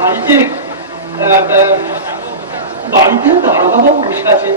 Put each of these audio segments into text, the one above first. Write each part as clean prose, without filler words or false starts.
বাড়িতে বাড়িতে দাঁড়াবাবু বসে আছে।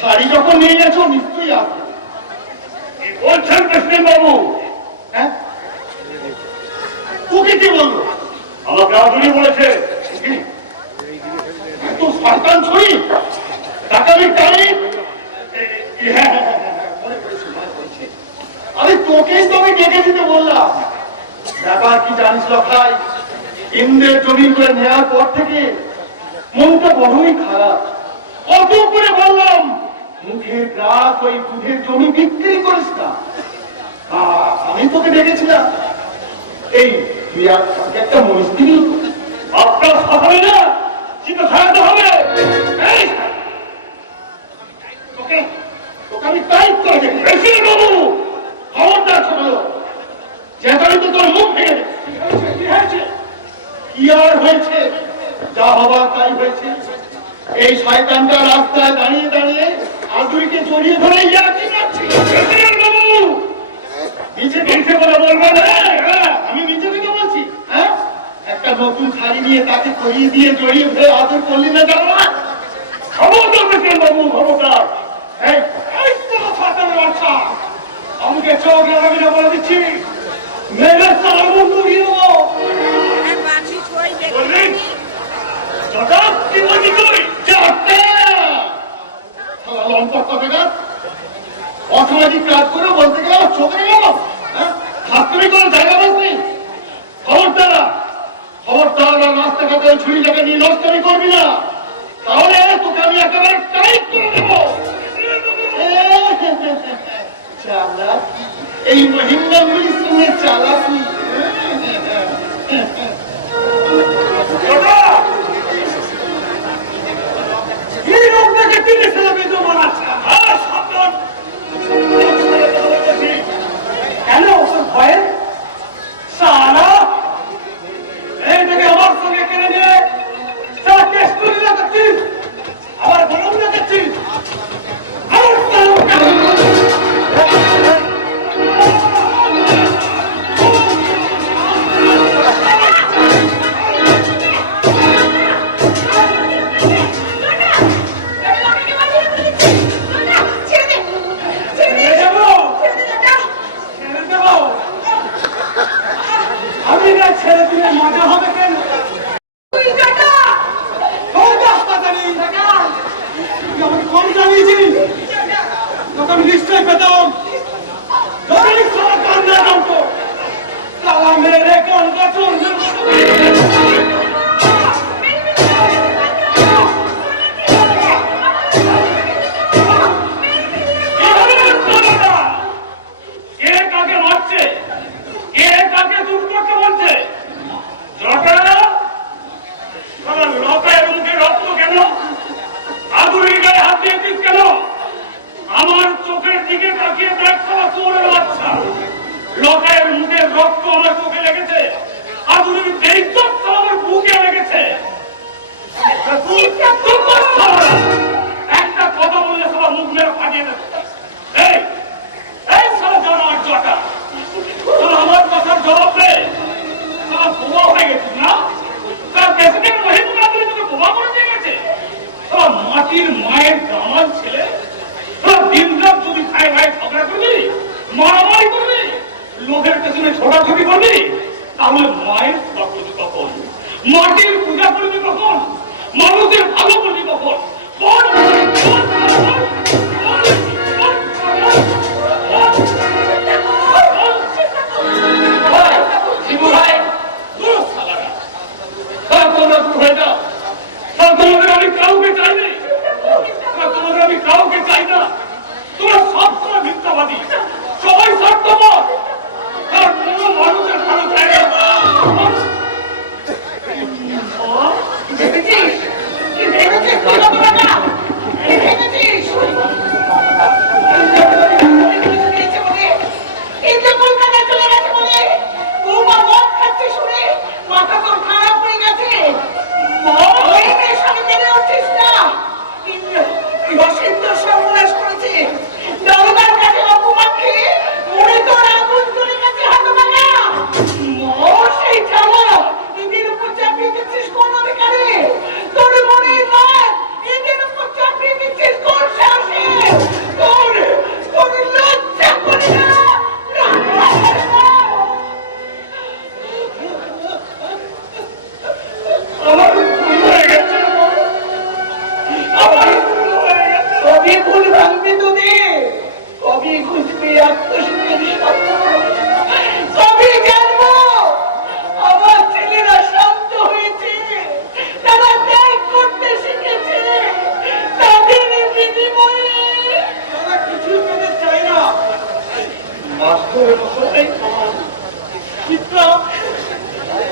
শাড়ি যখন নিয়ে গেছো নিশ্চয়ই আছে। বলছেন প্রেসিডেন্ট বাবু? হ্যাঁ, তোকে কি বললো? আমাকে আগুনি বলেছে তো সরকার ছড়ি টাকালি টানি। আরে তোকেই তো আমি ডেকে দিতে বললাম। ব্যাপার কি জানিস লখাই, ইন্দ্রের জমি করে নেওয়ার পর থেকে মনটা বড়ই খারাপ। কত করে বললাম মুখের গ্রাস ওই দুধের জমি বিক্রি করিস না। আমি তোকে ডেকেছিলাম এই তুই একটা মনস্ত্রী আপনার সকালে না সেটা ছাড়াতে হবে। তোকে আমি টাইপ করে দেখি বাবু খবরদার শোনো যেখানে তো তোর মুখ ভেঙে কি হয়েছে? কি আর হয়েছে? যা হবার তাই হয়েছে। এই শয়তানটা রাস্তায় দাঁড়িয়ে দাঁড়িয়ে আদুরিকে জড়িয়ে ধরে নিচে দেখে বলে বলবো না। আমি নিচে থেকে বলছি। হ্যাঁ, একটা নতুন শাড়ি নিয়ে তাকে করিয়ে দিয়ে জড়িয়ে ধরে আদর করলি না যাবো না। খবরদার দেখেন বাবু, খবরদার। আমাকে চোখ লাগাবি না বলে দিচ্ছি। মেরে চার বন্ধু গিয়ে অসামাজিক কাজ করে বলতে গেল চোখে গেল। হাততালি করার জায়গা পাসনি। খবরদার রাস্তাঘাটে ছুরি জায়গা নিয়ে নষ্টামি করবি না, তাহলে তোকে আমি একেবারে টাইট করে দেবো। এই মহিন্দাগুলির সঙ্গে চালাকি কেন ভয়ে সারা এইটাকে আমার সঙ্গে কেড়ে নিয়ে লাগাচ্ছিস, আবার গরম লাগাচ্ছিস। ছেড়ে দিলে মজা হবে কেন? কম জানিয়েছি আমি নিশ্চয় পেতাম। মেরে আমার চোখের দিকে তাকিয়ে দেখ চোরের বাচ্চা। লকায়ের মুখের রক্ত আমার চোখে লেগেছে, আগুনের দেহত্ব আমার বুকে লেগেছে। একটা কথা বললে সবার মুখ মেরে ফাটিয়ে দেবে। এই সারা জানার জটা আমার কথার জবাব দে। সারা বোবা হয়ে গেছিস না? তার প্রেসিডেন্ট মহিন্দা তোকে বোবা করে দিয়ে গেছে। সারা মাটির মায়ের দামাল ছেলে, দিন রাত যদি ভাই ভাই ঝগড়া করবি, মারামারি করবি, লোকের পেছনে ছোটাছুটি করবি, তাহলে মায়ের সেবা করবি কখন? মাটির পূজা করবি কখন? মানুষের ভালো করবি কখন?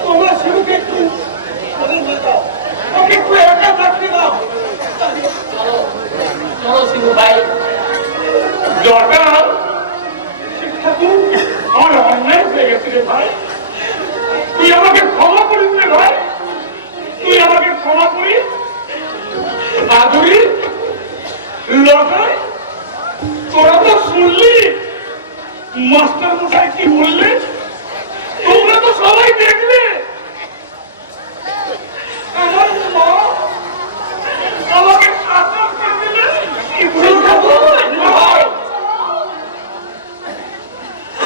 তোমরা শিবুকে একটু ওকে একটু একা থাকতে দাও। চলো শিবু ভাই। দরকার আমার অন্যায় হয়ে গেছে রে ভাই, তুই আমাকে ক্ষমা করিস রে ভাই, তুই আমাকে ক্ষমা করিস। মাধুরী লড়াই তোরা তো শুনলি মাস্টার মশাই কি বললে, তোমরা তো সবাই দেখলে। আমার মা আমাকে শাসন করে দিলে।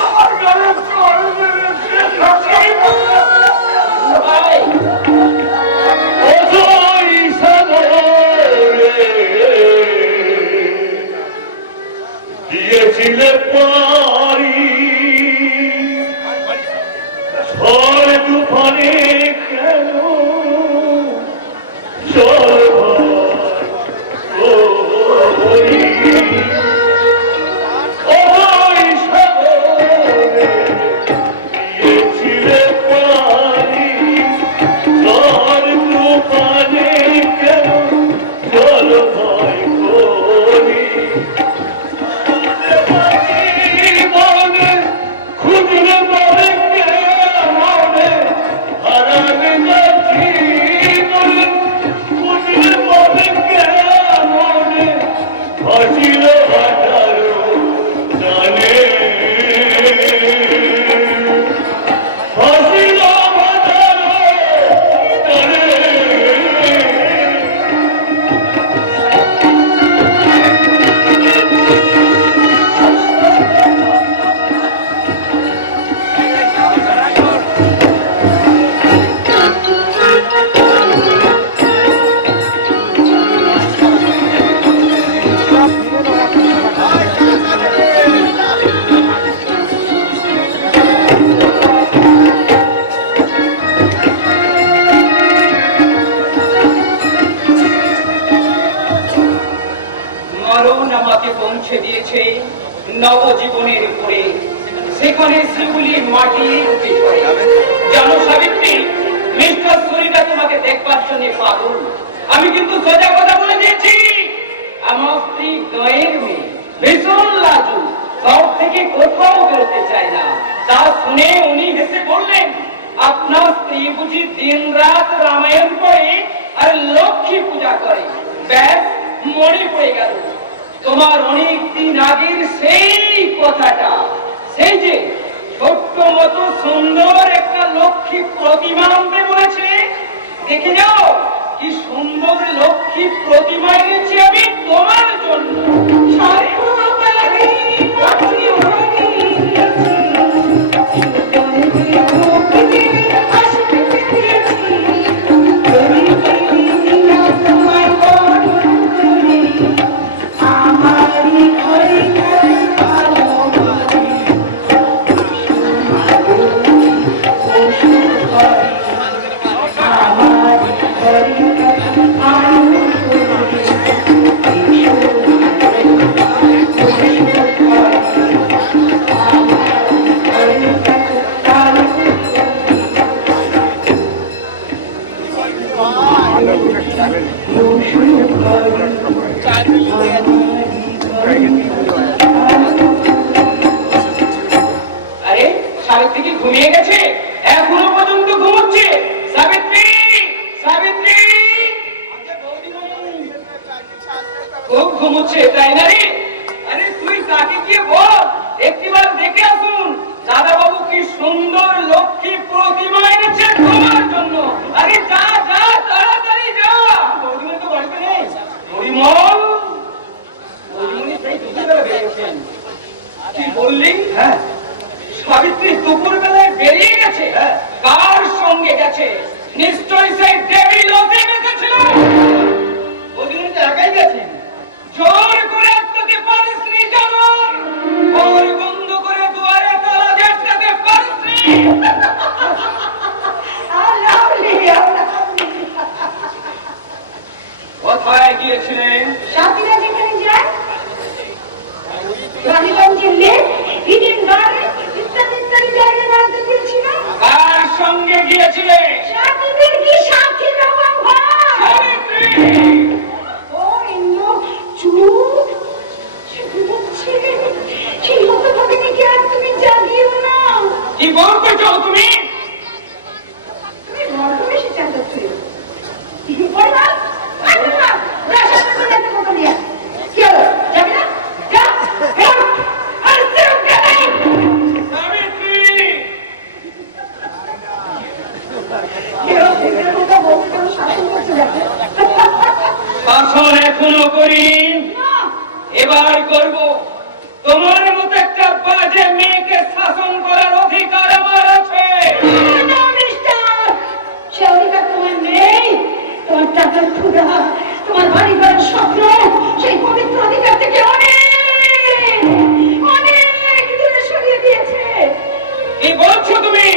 আমার গায়ে জল মেরেছে। দিয়েছিলে পারি ঝড় তুফানে কেন জল দিয়েছিলে পারি ঝড় তুফানে কেন জল ভয় করি পৌঁছে দিয়েছে নবজীবনের উপরে, সেখানে শিউলি মাটির উপরে। জানো সাবিত্রী, মিস্টার সরিতা তোমাকে দেখবার জন্য পাগল। আমি কিন্তু সোজা কথা বলে দিয়েছি, আমার স্ত্রী গায়ের মেয়ে, ভীষণ লাজু, ঘর থেকে কোথাও বেরোতে চায় না। তা শুনে উনি হেসে বললেন, আপনার স্ত্রী বুঝি দিন রাত রামায়ণ পড়ে আর লক্ষ্মী পূজা করে। ব্যাস মনে পড়ে গেল তোমার অনেক দিন আগের সেই কথাটা, সেই যে ছোট্ট মতো সুন্দর একটা লক্ষ্মী প্রতিমা আনতে বলেছে। দেখে যাও কি সুন্দর লক্ষ্মী প্রতিমা এনেছি আমি তোমার জন্য। আরে সাবিত্রী কি ঘুমিয়ে গেছে? এখনো পর্যন্ত ঘুমোচ্ছে। সাবিত্রী, সাবিত্রী খুব ঘুমোচ্ছে তাই না রে? আরে তুই তাকে গিয়ে বল একটিবার দেখে আসুন দাদা বাবু কি সুন্দর লক্ষ্মী প্রতিমা এনেছে তোমার জন্য। আরে যা যা, তাড়াতাড়ি যা। বৌদিমণি তো বাড়িতে নেই। পরিমল, বৌদিমণি সেই দুপুরবেলা বেরিয়েছেন। কি বললি? হ্যাঁ, সাবিত্রী দুপুর বেলায় বেরিয়ে গেছে। কার সঙ্গে গেছে? নিশ্চয়ই সেই দেবী লোকে গেছিল। বৌদিমণি তো একাই গেছেন। জোর করে আটকাতে পারিস নি জানোয়ার, ঘর বন্ধ করে দুয়ারে তালা আটকাতে পারিস নি। কোথায় গিয়েছিলেন? সাথীরা যেখানে যায় রানীগঞ্জের লেক, ইডেন গার্ডেন ইত্যাদি দিয়েছিলে? সাথীদের কি সাথী দেওয়া হয়? সাবিত্রী! ও ইন্দ্র, চুপ। শুনছি, সেই হতভাগিনীকে আর তুমি জাগিও না। কি বলতে চাও তুমি? তুমি বড্ড বেশি চেঁচাচ্ছো। বলবা? আরে না, যা সামনে করে এত কথা নিয়ে আয়। কি হলো? যাবি না? যা, বেরো। আর কেউ গেলেই। সাবিত্রী! কেউ নিজের কথা বলতে কেউ শাসন করছে দেখো। শাসন এখনো করিনি, না, এবার করব। তোমার মতো একটা বাজে মেয়েকে শাসন করার অধিকার আমার আছে। না, মিস্টার। সে অধিকার তোমার নেই। তোমার টাকার ক্ষুধা, তোমার বাড়ি ঘরের স্বপ্ন, সেই পবিত্র অধিকার থেকে অনেক অনেক দূরে সরিয়ে দিয়েছে। কি বলছো তুমি?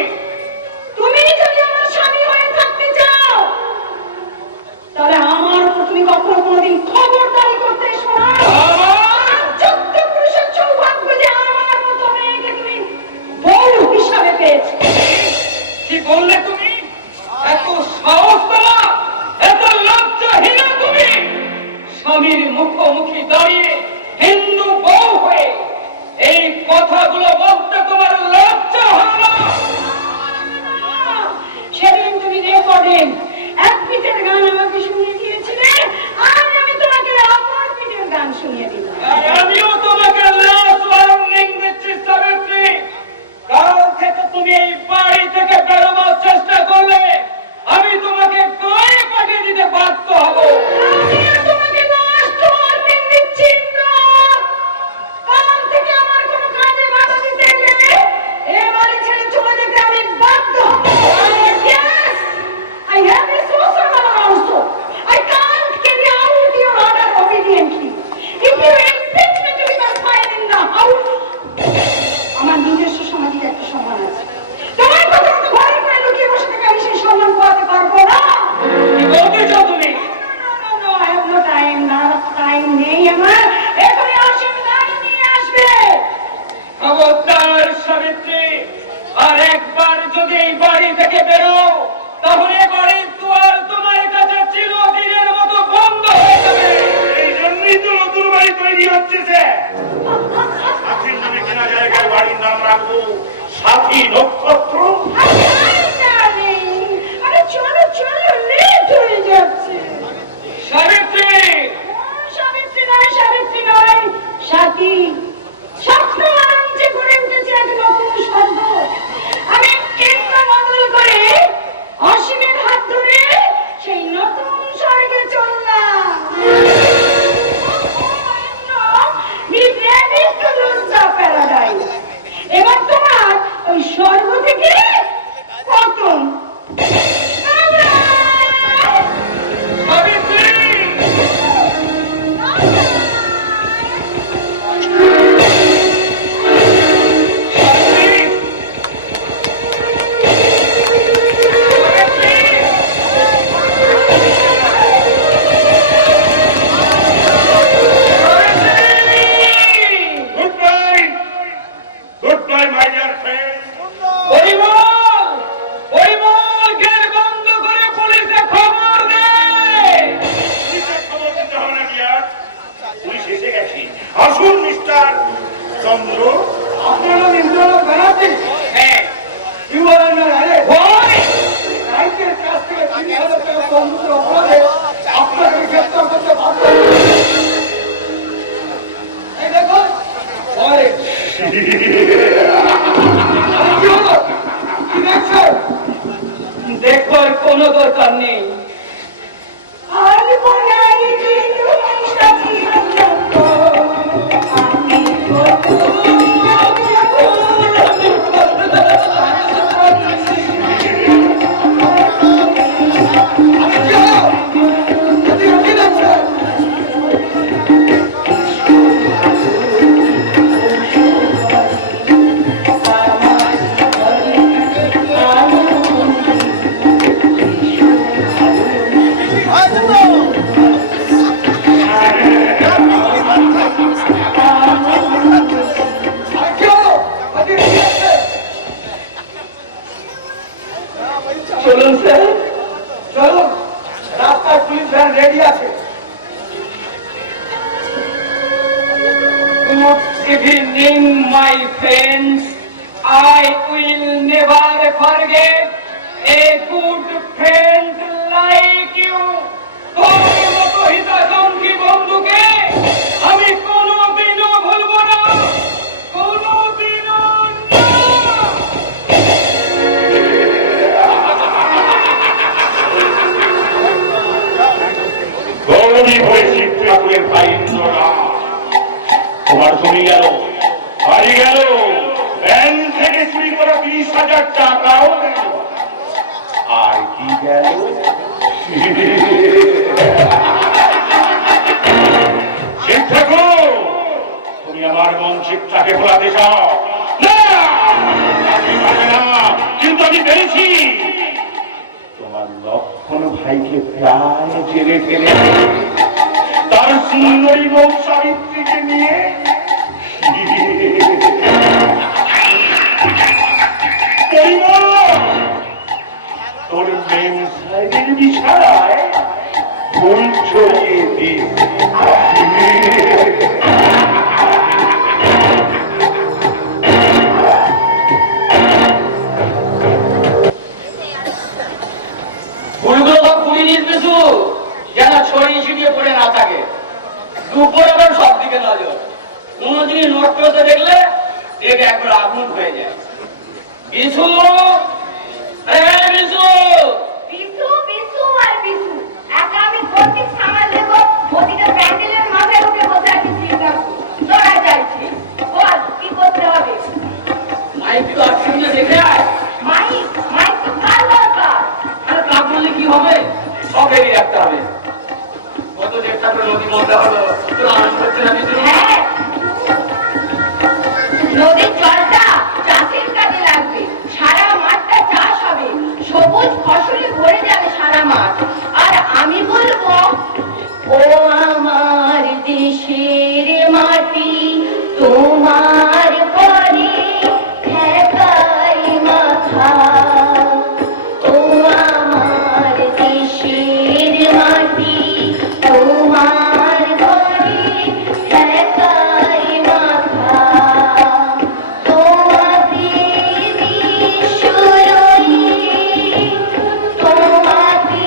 তুমি যদি আমার স্বামী হয়ে থাকতে চাও, তাহলে আমার উপর তুমি কখনো কোনোদিন খবরদারি করতে এসো না। যত পুরুষের সৌভাগ্য যে আমার মতো মেয়েকে তুমি বউ হিসাবে পেয়েছো। কি বললে তুমি? এত সাহস তোমার, এত লজ্জাহীন তুমি! স্বামীর মুখোমুখি দাঁড়িয়ে হিন্দু বউ হয়ে এই কথাগুলো বলতে তোমার লজ্জা হয় না? সেদিন তুমি রেকর্ডিং এক পিঠের গান আমাকে শুনিয়ে দিয়েছিলে, আজ আমি তোমাকে অপর পিঠের গান শুনিয়ে দিলাম। আর আমিও তোমাকে লাস্ট ওয়ার্নিং দিচ্ছি সাবিত্রী, কাল থেকে তুমি এই বাড়ি থেকে বেরোবার চেষ্টা করলে আমি তোমাকে গায়ে পাঠিয়ে দিতে বাধ্য হব। আমিও তোমাকে last warning দিচ্ছি না। কাল থেকে আমার কোনো কাজে বাধা দিতে এলে এ বাড়ি ছেড়ে চলে যেতে আমি বাধ্য হব। Yes, I have a social order also. I can't carry out your order obediently. If you expect me to be confined in the house, আমার নিজস্ব সামাজিক একটা সম্মান আছে। তোমার কথা মতো ঘরে ঘরে লুকিয়ে বসে থেকে আমি সেই সম্মান পাওয়াতে পারবো না। কি বলতে চাও তুমি? No, I have no time. না, টাইম নেই আমার। এখনই আসেন, গাড়ি নিয়ে আসবে। খবরদার সাবিত্রী, আর একবার যদি এই বাড়ি থেকে বেরো তাহলে বাড়ির দুয়ার তোমার কাছে চিরদিনের মতো বন্ধ হয়ে যাবে। এই জন্যই তো নতুন বাড়ি তৈরি হচ্ছে যে সাথীর নামে কেনা জায়গায় বাড়ির নাম রাখবো সাথী নক্ষত্র। আরে চলো চলো, লেট হয়ে যাচ্ছে। সাবিত্রী! সাবিত্রী নয়, সাবিত্রী নয়, সাথী। স্বপ্ন আরামে গড়ে উঠেছে এক নতুন স্বর্গ। আমি কেন্দ্র বদল করে অসীমের হাত ধরে সেই নতুন স্বর্গে চললাম। Be ready to lose the paradise. এবার তোমার ওই স্বর্গ থেকে পতন। Savitri! Good bye, good bye my dear friend. Parimal! Parimal! Gate বন্ধ করে পুলিশে খবর দে! খবর দিতে হবে না ডিয়ার, পুলিশ এসে গেছে। আসুন মিস্টার চন্দ্র। আপনার নাম ইন্দ্রনাথ ব্যানার্জি। হ্যাঁ। You are under arrest. Why? রাইটের কাছ থেকে 30,000 টাকা বন্ধুদের অপরাধে আপনাকে গ্রেফতার করতে বাধ্য হয়েছি। এই দেখুন, warrant। আরে কি হলো? কি দেখছেন? দেখবার কোনো দরকার নেই। আমি বলাই কিন্তু সাথী নক্ষত্র। আমি কি হলো? এদিকে কি দেখছেন? চলুন স্যার। চলো, রাস্তায় পুলিশ ভ্যান রেডি আছে। Good evening, my friends. I will never forget a good friend like you. তোমার মতো হিতাকাঙ্ক্ষী বন্ধুকে আমি কোনোদিনও ভুলব না, কোনোদিনও না। গৌরবী হয়েছি ঠাকুরের ভাই ইন্দ্ররা। তোমার জমি গেল, বাড়ি গেল, ব্যাংক থেকে চুরি করা 30,000 টাকাও গেল। আর কি গেল? শিব ঠাকুর, তুমি আমার মন শিবটাকে ভোলাতে চাও না, তাকে পারে না, কিন্তু আমি পেরেছি। তোমার লক্ষণ ভাইকে প্রায় জেলে ফেলে তার সুন্দরী বউ সাবিত্রীকে নিয়ে তোর মেম সাহেবের বিছানায় ফুল ছড়িয়ে দিয়ে ফুলগুলো সব কুড়ি নিস বেশু, যেন ছড়িয়ে ছিটিয়ে পড়ে না থাকে। দুপুর আবার সব দিকে নজর, কোন জিনিস নষ্ট হতে দেখলে দেখে একবার আগুন হয়ে যায়। বিশু, বিশু, বিশু বিশু আর বিশু, একা আমি কর্তৃক সামাল দেবো। ওদিকে প্যান্ডেলের মাথায় উঠে বসে আছি শ্রীকাকুর, তোরা চাইছি বল কি করতে হবে। মাইক তো আসছে দেখে আয়। মাইক মাইক তো কার দরকার? আরে তা বললে কি হবে, সব রেডি রাখতে হবে। কত দেড়টা করে নদী মধ্যে হলো, তোর আনন্দ হচ্ছে না বিশু? হ্যাঁ, নদীর জলটা চাষের কাজে লাগবে, সারা মাঠটা চাষ হবে, সবুজ ফসলে ভরে যাবে সারা মাঠ। আর আমি বলবো, ও আমার দেশের মাটি তোমার পরে ঠেকাই মাথা। ও আমার দেশের মাটি তোমার পরে ঠেকাই মাথা। তোমাকে বিশ্বরয়ী, তোমাকে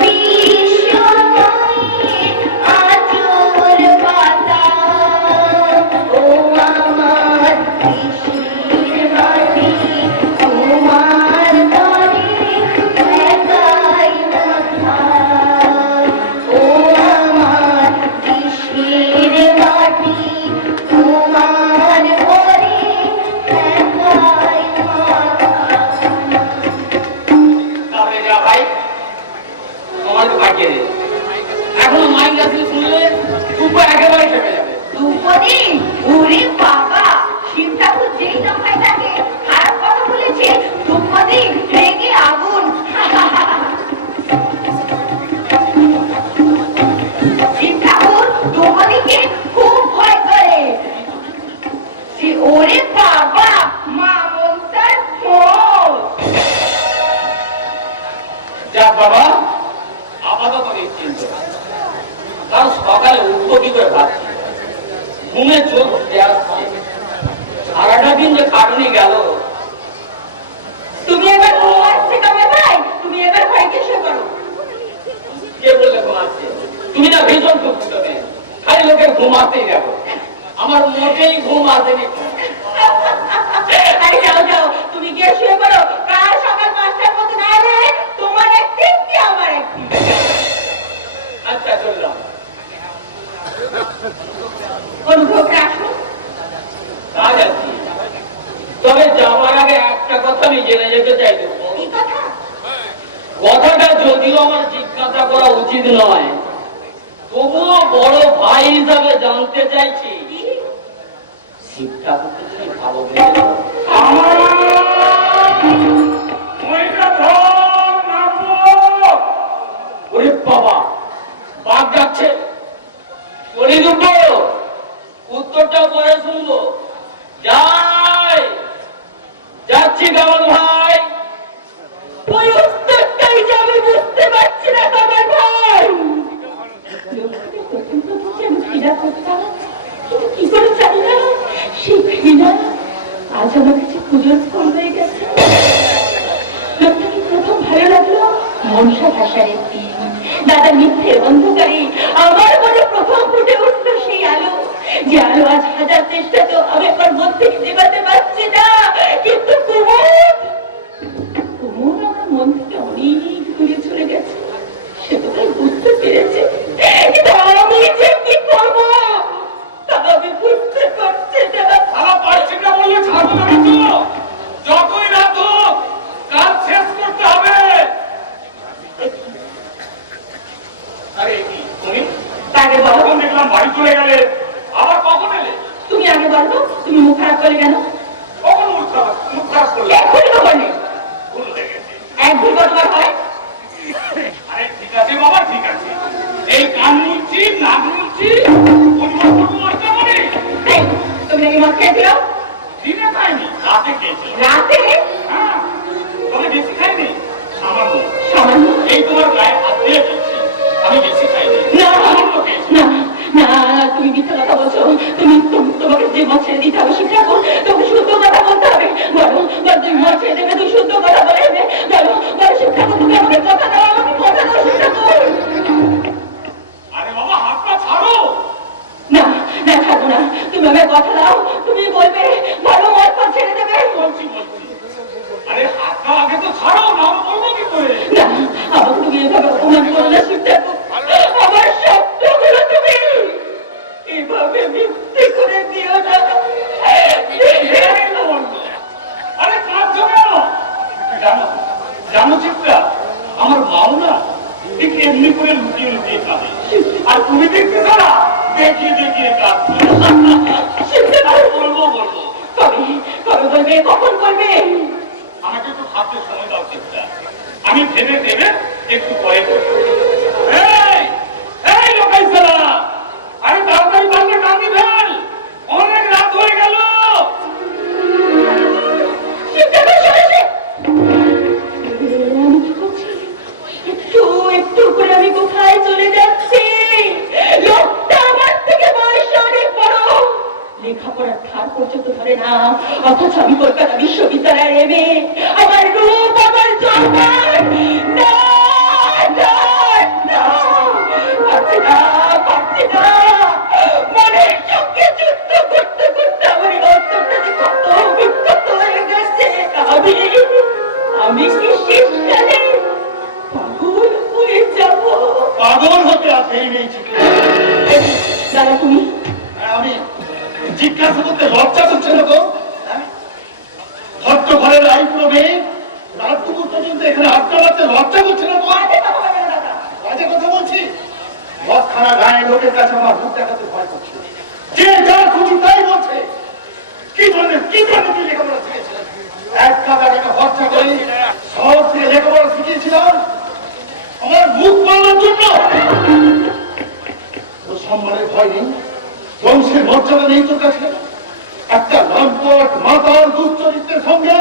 বিশ্বরয়ী আঁচল পাতা। ও আমার দেশের মাটি তোমার তরে ঠেকাই মাথা। ও আমার দেশের মাটি তোমার পরে ঠেকাই মাথা। তবে যা ভাই, তোমার তো কাটিয়ে দে। এখনো মাইক আসলে শুনলে দুপুর একেবারে খেপে যাবে। দুপদে ওরে বাবা, শিব ঠাকুর যেই দফায় থাকে খারাপ কথা বলেছে, দুপদে রেগে আগুন। শিব ঠাকুর দুপদীকে খুব ভয় করে। ওরে বাবা, মা মমতার খোঁজ। যাক বাবা, আপাতত নিশ্চিন্ত। কারণ সকালে উঠবো কি করে ভাবছি, ঘুমে চোখ দেওয়ার সময় সারাটা দিন যে কাটুনি গেল। তুমি এবার ঘুমাচ্ছে কবে ভাই? তুমি এবার ভাইকে শুয়ে করো। কে বললে ঘুমাচ্ছে? তুমি না ভীষণ টুকটুক নেই, খালি লোকের ঘুমাতেই দেখো। আমার মোটেই ঘুম আসেনি। আরে যাও যাও, তুমি গিয়ে শুয়ে করো। কাল সকাল 5টার মতো না হলে তোমার একদিন কি আমার একদিন। আচ্ছা চললাম। অনুভব রাখো। কাজ আছে, তবে যাওয়ার আগে একটা কথা আমি জেনে যেতে চাই। কি কথা? কথাটা যদিও আমার জিজ্ঞাসা করা উচিত নয়, তবুও বড় ভাই হিসাবে জানতে চাইছি, শিব ঠাকুরকে তুমি ভালো বেসেছো? ওরে বাবা, বাঘ যাচ্ছে, চলে দেবো, উত্তরটা পরে শুনবো। যাই যাচ্ছি কামাল ভাই। বলুন আমার কাছে পুজোর ফল হয়ে গেছে। লোকটাকে প্রথম ভালো লাগলো মনসা ভাষারের দিন, দাদা মিথ্যের অন্ধকারে আমার মনে প্রথম ফুটে উঠলো সেই আলো, যে আলো আজ হাজার চেষ্টা তো আমি আমার মন থেকে নেবাতে পারছি না। কিন্তু কুমোর আমার মন থেকে অনেক দূরে চলে গেছে, সে তো তাই বুঝতে পেরেছে। কিন্তু আমি যে কি করবো তা আমি বুঝতে পারছি না। তারা পারছি না বললে ছাড়বো না কিন্তু, যতই রাত হোক কাজ শেষ করতে হবে। আরে কি তুমি আগে বলো, তখন দেখলাম বাড়ি চলে গেলে, আবার কখন এলে? তুমি আগে বলো, তুমি মুখ খারাপ করে কেন? কখন মুখ খারাপ করলে? এখনই তো বলে ভুল লেগেছে। এক ভুল কতবার হয়? আরে ঠিক আছে বাবা, ঠিক আছে, এই কান মুলছি, নাক মুলছি, পরিবর্তন করতে পারি। এই, তুমি নাকি মদ খেয়েছিল? দিনে খাইনি, রাতে খেয়েছিলাম। রাতে? হ্যাঁ, তবে বেশি খাইনি, সামান্য। সামান্য? এই তোমার গায়ে হাত দিয়ে বলছি, আমি বেশি খাইনি, না, সামান্য খেয়েছি। না, না, তুমি মিথ্যা কথা বলছো। তোমাকে যে মদ ছেড়ে দিতে হবে শিক্ষাবো, তোমাকে শুদ্ধ কথা বলতে হবে। বলো, তুমি মদ ছেড়ে দেবে, তুমি শুদ্ধ কথা বলে দেবে। বলো শিক্ষাবো, তুমি আমাকে কথা দাও, আমাকে কথা দাও শিক্ষাবো। আরে বাবা, হাতটা ছাড়ো। না, না ছাড়বো না, তুমি আমাকে কথা দাও, তুমি বলবে বলো মদ ছেড়ে দেবে। বলছি। আরে হাতটা আগে তো ছাড়ো, না বলবো কি করে? না, আমাকে তুমি এভাবে অপমান করো না শিক্ষাবো। আমার শব্দগুলো তুমি এভাবে মিথ্যে করে দিও না। আরে কাঁদছো কেন? জানো চিত্রা, আমার মাও না ঠিক এমনি করে লুকিয়ে লুকিয়ে কাঁদে, আর তুমি দেখতে ছাড়া দেখিয়ে কাঁদছো। আর বলবো কবে বলবে, কখন বলবে? আমাকে একটু ভাবতে সময় দাও চিত্রা, আমি ভেবে একটু পরে বলবো। এই লোকাই সারা, আরে তাড়াতাড়ি পারলে কাঁদি ফেল, অনেক রাত হয়ে গেল। আমি কি করছি? একটু করে আমি কোথায় চলে যাচ্ছি? লোকটা আমার থেকে বয়সে অনেক বড়, লেখাপড়ার ধার পর্যন্ত ধরে না, অথচ আমি কলকাতা বিশ্ববিদ্যালয়ের এমএ, আমার রূপ, আমার যৌবন, না, না, না, পারছি না। মনের সঙ্গে যুদ্ধ করতে করতে আমার এই অন্তরটা যে কত বিক্ষত হয়ে গেছে। আমি কি শেষকালে পাগল হয়ে যাব? পাগল হতে আসেই নেই চিত্রা। দাদা তুমি আমি জিজ্ঞাসা করতে লজ্জা করছে না তো? ভদ্র ঘরের আইপুরো মেয়ে রাত দুপুর পর্যন্ত এখানে আড্ডা মারতে লজ্জা করছে না তো? বাজে কথা বলছি? মদখানা গায়ে লোকের কাছে আমার মুখ দেখাতে ভয় করছে, যে যা খুশি তাই বলছে। কি ধরনের তুই লেখাপড়া শিখেছিলেন? এক টাকা খরচা করে শহর থেকে লেখাপড়া শিখিয়েছিলাম আমার মুখ পাওয়ার জন্য। সম্মানের ভয় নেই, বংশের মর্যাদা নেই তোর কাছে? একটা লম্পট মাতার দুশ্চরিত্রের সঙ্গে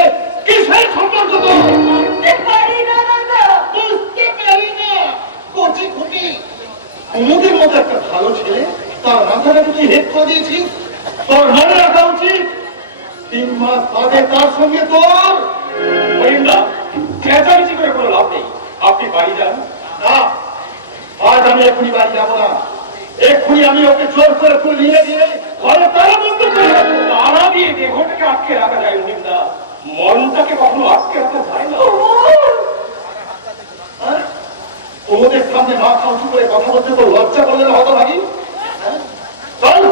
কিসের সম্পর্ক তোর? বুঝতে পারি না দাদা। বুঝতে পারি না? কচি খুঁটি কুমুদের মতো একটা ভালো ছেলে, তার মাথাটা তুই হেড করে দিয়েছিস। তোর মনে রাখা উচিত 3 মাস বাদে তার সঙ্গে তোর। মহিন্দা, চেঁচামেচি করে কোনো লাভ নেই, আপনি বাড়ি যান। না, আজ আমি এক্ষুনি বাড়ি যাবো না। এক্ষুনি আমি ওকে জোর করে তুলে নিয়ে গিয়ে ঘরে তারা বন্ধ করে রাখবো। তারা দিয়ে দেহটাকে আটকে রাখা যায় মহিন্দা, মনটাকে কখনো আটকে রাখা যায় না। ওদের সামনে মাথা উঁচু করে কথা বলতে তো লজ্জা করলে না হতভাগী? চল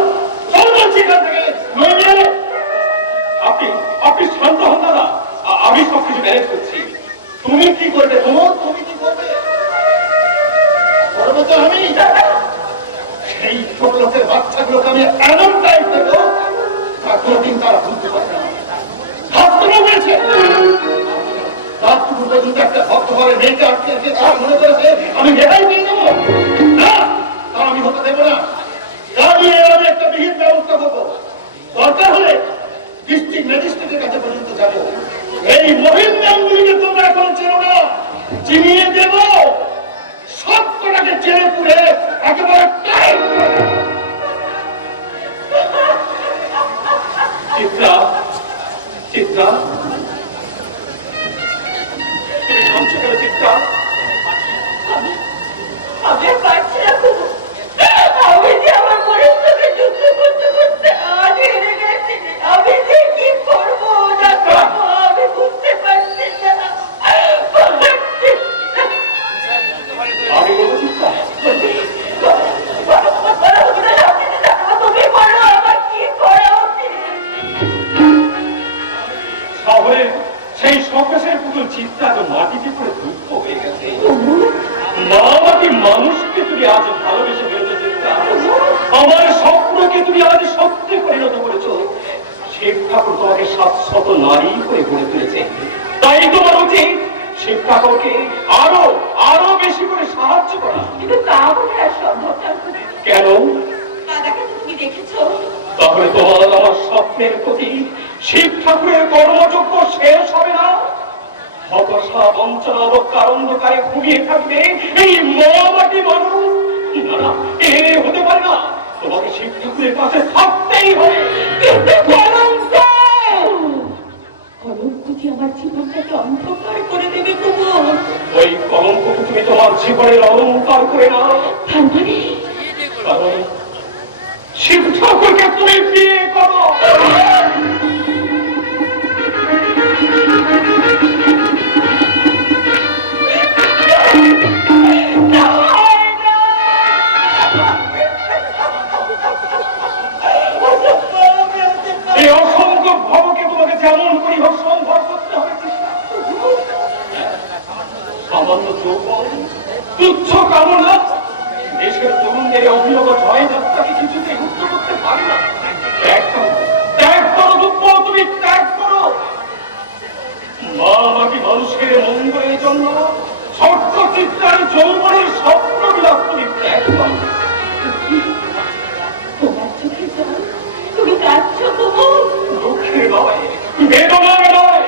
চল বলছি এখান থেকে, নইলে আপনি শান্ত হন দাদা, আমি সবকিছু ম্যানেজ করছি। তুমি কি করবে? তুমি কি করবে? করবো তো আমি। সেই ছোট লোকের বাচ্চাগুলোকে আমি এমন টাইপ দেবো তা কোনদিন তারা বুঝতে পারবে না। হাসপাতাল হয়েছে রাতটুকু পর্যন্ত একটা ভক্ত ঘরে মেয়েকে আটকে রেখে তারা মনে করেছে আমি মেয়েটাই পেয়ে যাবো। না, তা আমি হতে দেবো না। দাঁড়িয়ে আমি একটা বিহিত ব্যবস্থা করবো। দরকার হলে ডিস্ট্রিক্ট ম্যাজিস্ট্রেটের কাছে পর্যন্ত যাবো। এই মহিন্দাগুলিকে তোমরা এখন চেনো না, চিনিয়ে দেব। সব কটাকে চেনে পুড়ে একেবারে টাইট করে দেব। চিত্রা, চিত্রা, তুমি কাঁদছো কেন চিত্রা? আমি আর পারছি না কুমু। আমি যে আমার মনের সঙ্গে যুদ্ধ করতে করতে আজ হেরে গেছি। আমি যে কি করবো না করবো আমি বুঝতে পারছি না। আমি বলবো চিত্রা, তুমি বলো আমার কি করা উচিত? শহরের সেই সকাশের পুতুল চিত্রা তো মাটিতে পড়ে দুঃখ হয়ে গেছে। মা মাটি মানুষকে তুমি আজ ভালোবেসে ফেলেছো চিত্রা। আমার স্বপ্নকে তুমি আজ সত্যি পরিণত করেছো। শিব ঠাকুর তোমাকে 700 নারী করে গড়ে তুলেছে। তাই তোমার উচিত শিব ঠাকুরকে আরো আরো বেশি করে সাহায্য করা। কিন্তু তা বলে আর সম্ভব না। কেন? দাদাকে তো তুমি দেখেছো। তাহলে তোমার আমার স্বপ্নের প্রতি শিব ঠাকুরের কর্মযোগ্য শেষ হবে না। হতাশা বঞ্চনা অবজ্ঞার অন্ধকারে ঘুমিয়ে থাকবে এই মাটি মানুষ। না না, এ হতে পারে না। তোমাকে শিব ঠাকুরের কাছে থাকতেই হবে। কিন্তু কলঙ্ক কি আমার জীবনটাকে অন্ধকার করে দেবে কুমুর? ওই কলঙ্ককে তুমি তোমার জীবনের অলঙ্কার করে নাও। তার মানে কারণ শিব ঠাকুরকে তুমি বিয়ে করো। এই অসংখ্য ভবকে তোমাকে যেমন করি হোক সম্ভব করতে হবে। সামান্য যৌবন, তুচ্ছ কামনা দেশের তরুণদের অভিনব জয় যাত্রাকে কিছুতে মুক্ত করতে পারে না। ত্যাগ করো দুঃখ, তুমি ত্যাগ করো। মা বাকি মানুষের মঙ্গলের জন্য ছোট্ট চিত্রার যৌবনের স্বপ্ন বিলাস তুমি ত্যাগ করো। তোমার চোখে জল, তুমি কাঁদছো কুমুর। দুঃখে নয়, বেদনায় নয়,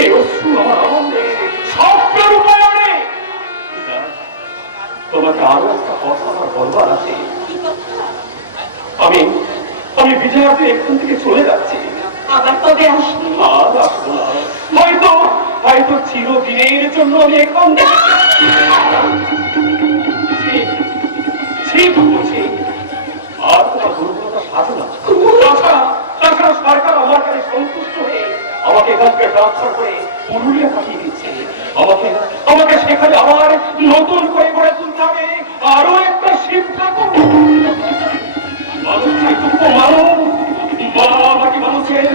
এই অশ্রু আমার আনন্দে স্বপ্নের উপায়নে। তোমাকে আরো একটা কথা আমার বলবার আছে। কি কথা? আমি বিজয়াতে এখান থেকে চলে যাচ্ছি। আবার কবে আসবে? আর আসবো না। হয়তো চিরদিনের জন্য আমি এখন আর তোমার দুর্বলতা সাজে না। তাছাড়া সরকার আমার কাছে সন্তুষ্ট হয়ে আমাকে এখান থেকে ট্রান্সফার করে পুরুলিয়া পাঠিয়ে দিচ্ছে। আমাকে সেখানে আবার নতুন করে গড়ে তুলতে হবে আরো একটা শিব ঠাকুর। মানুষ চাই দুঃখ মানুষ, বাকি মানুষের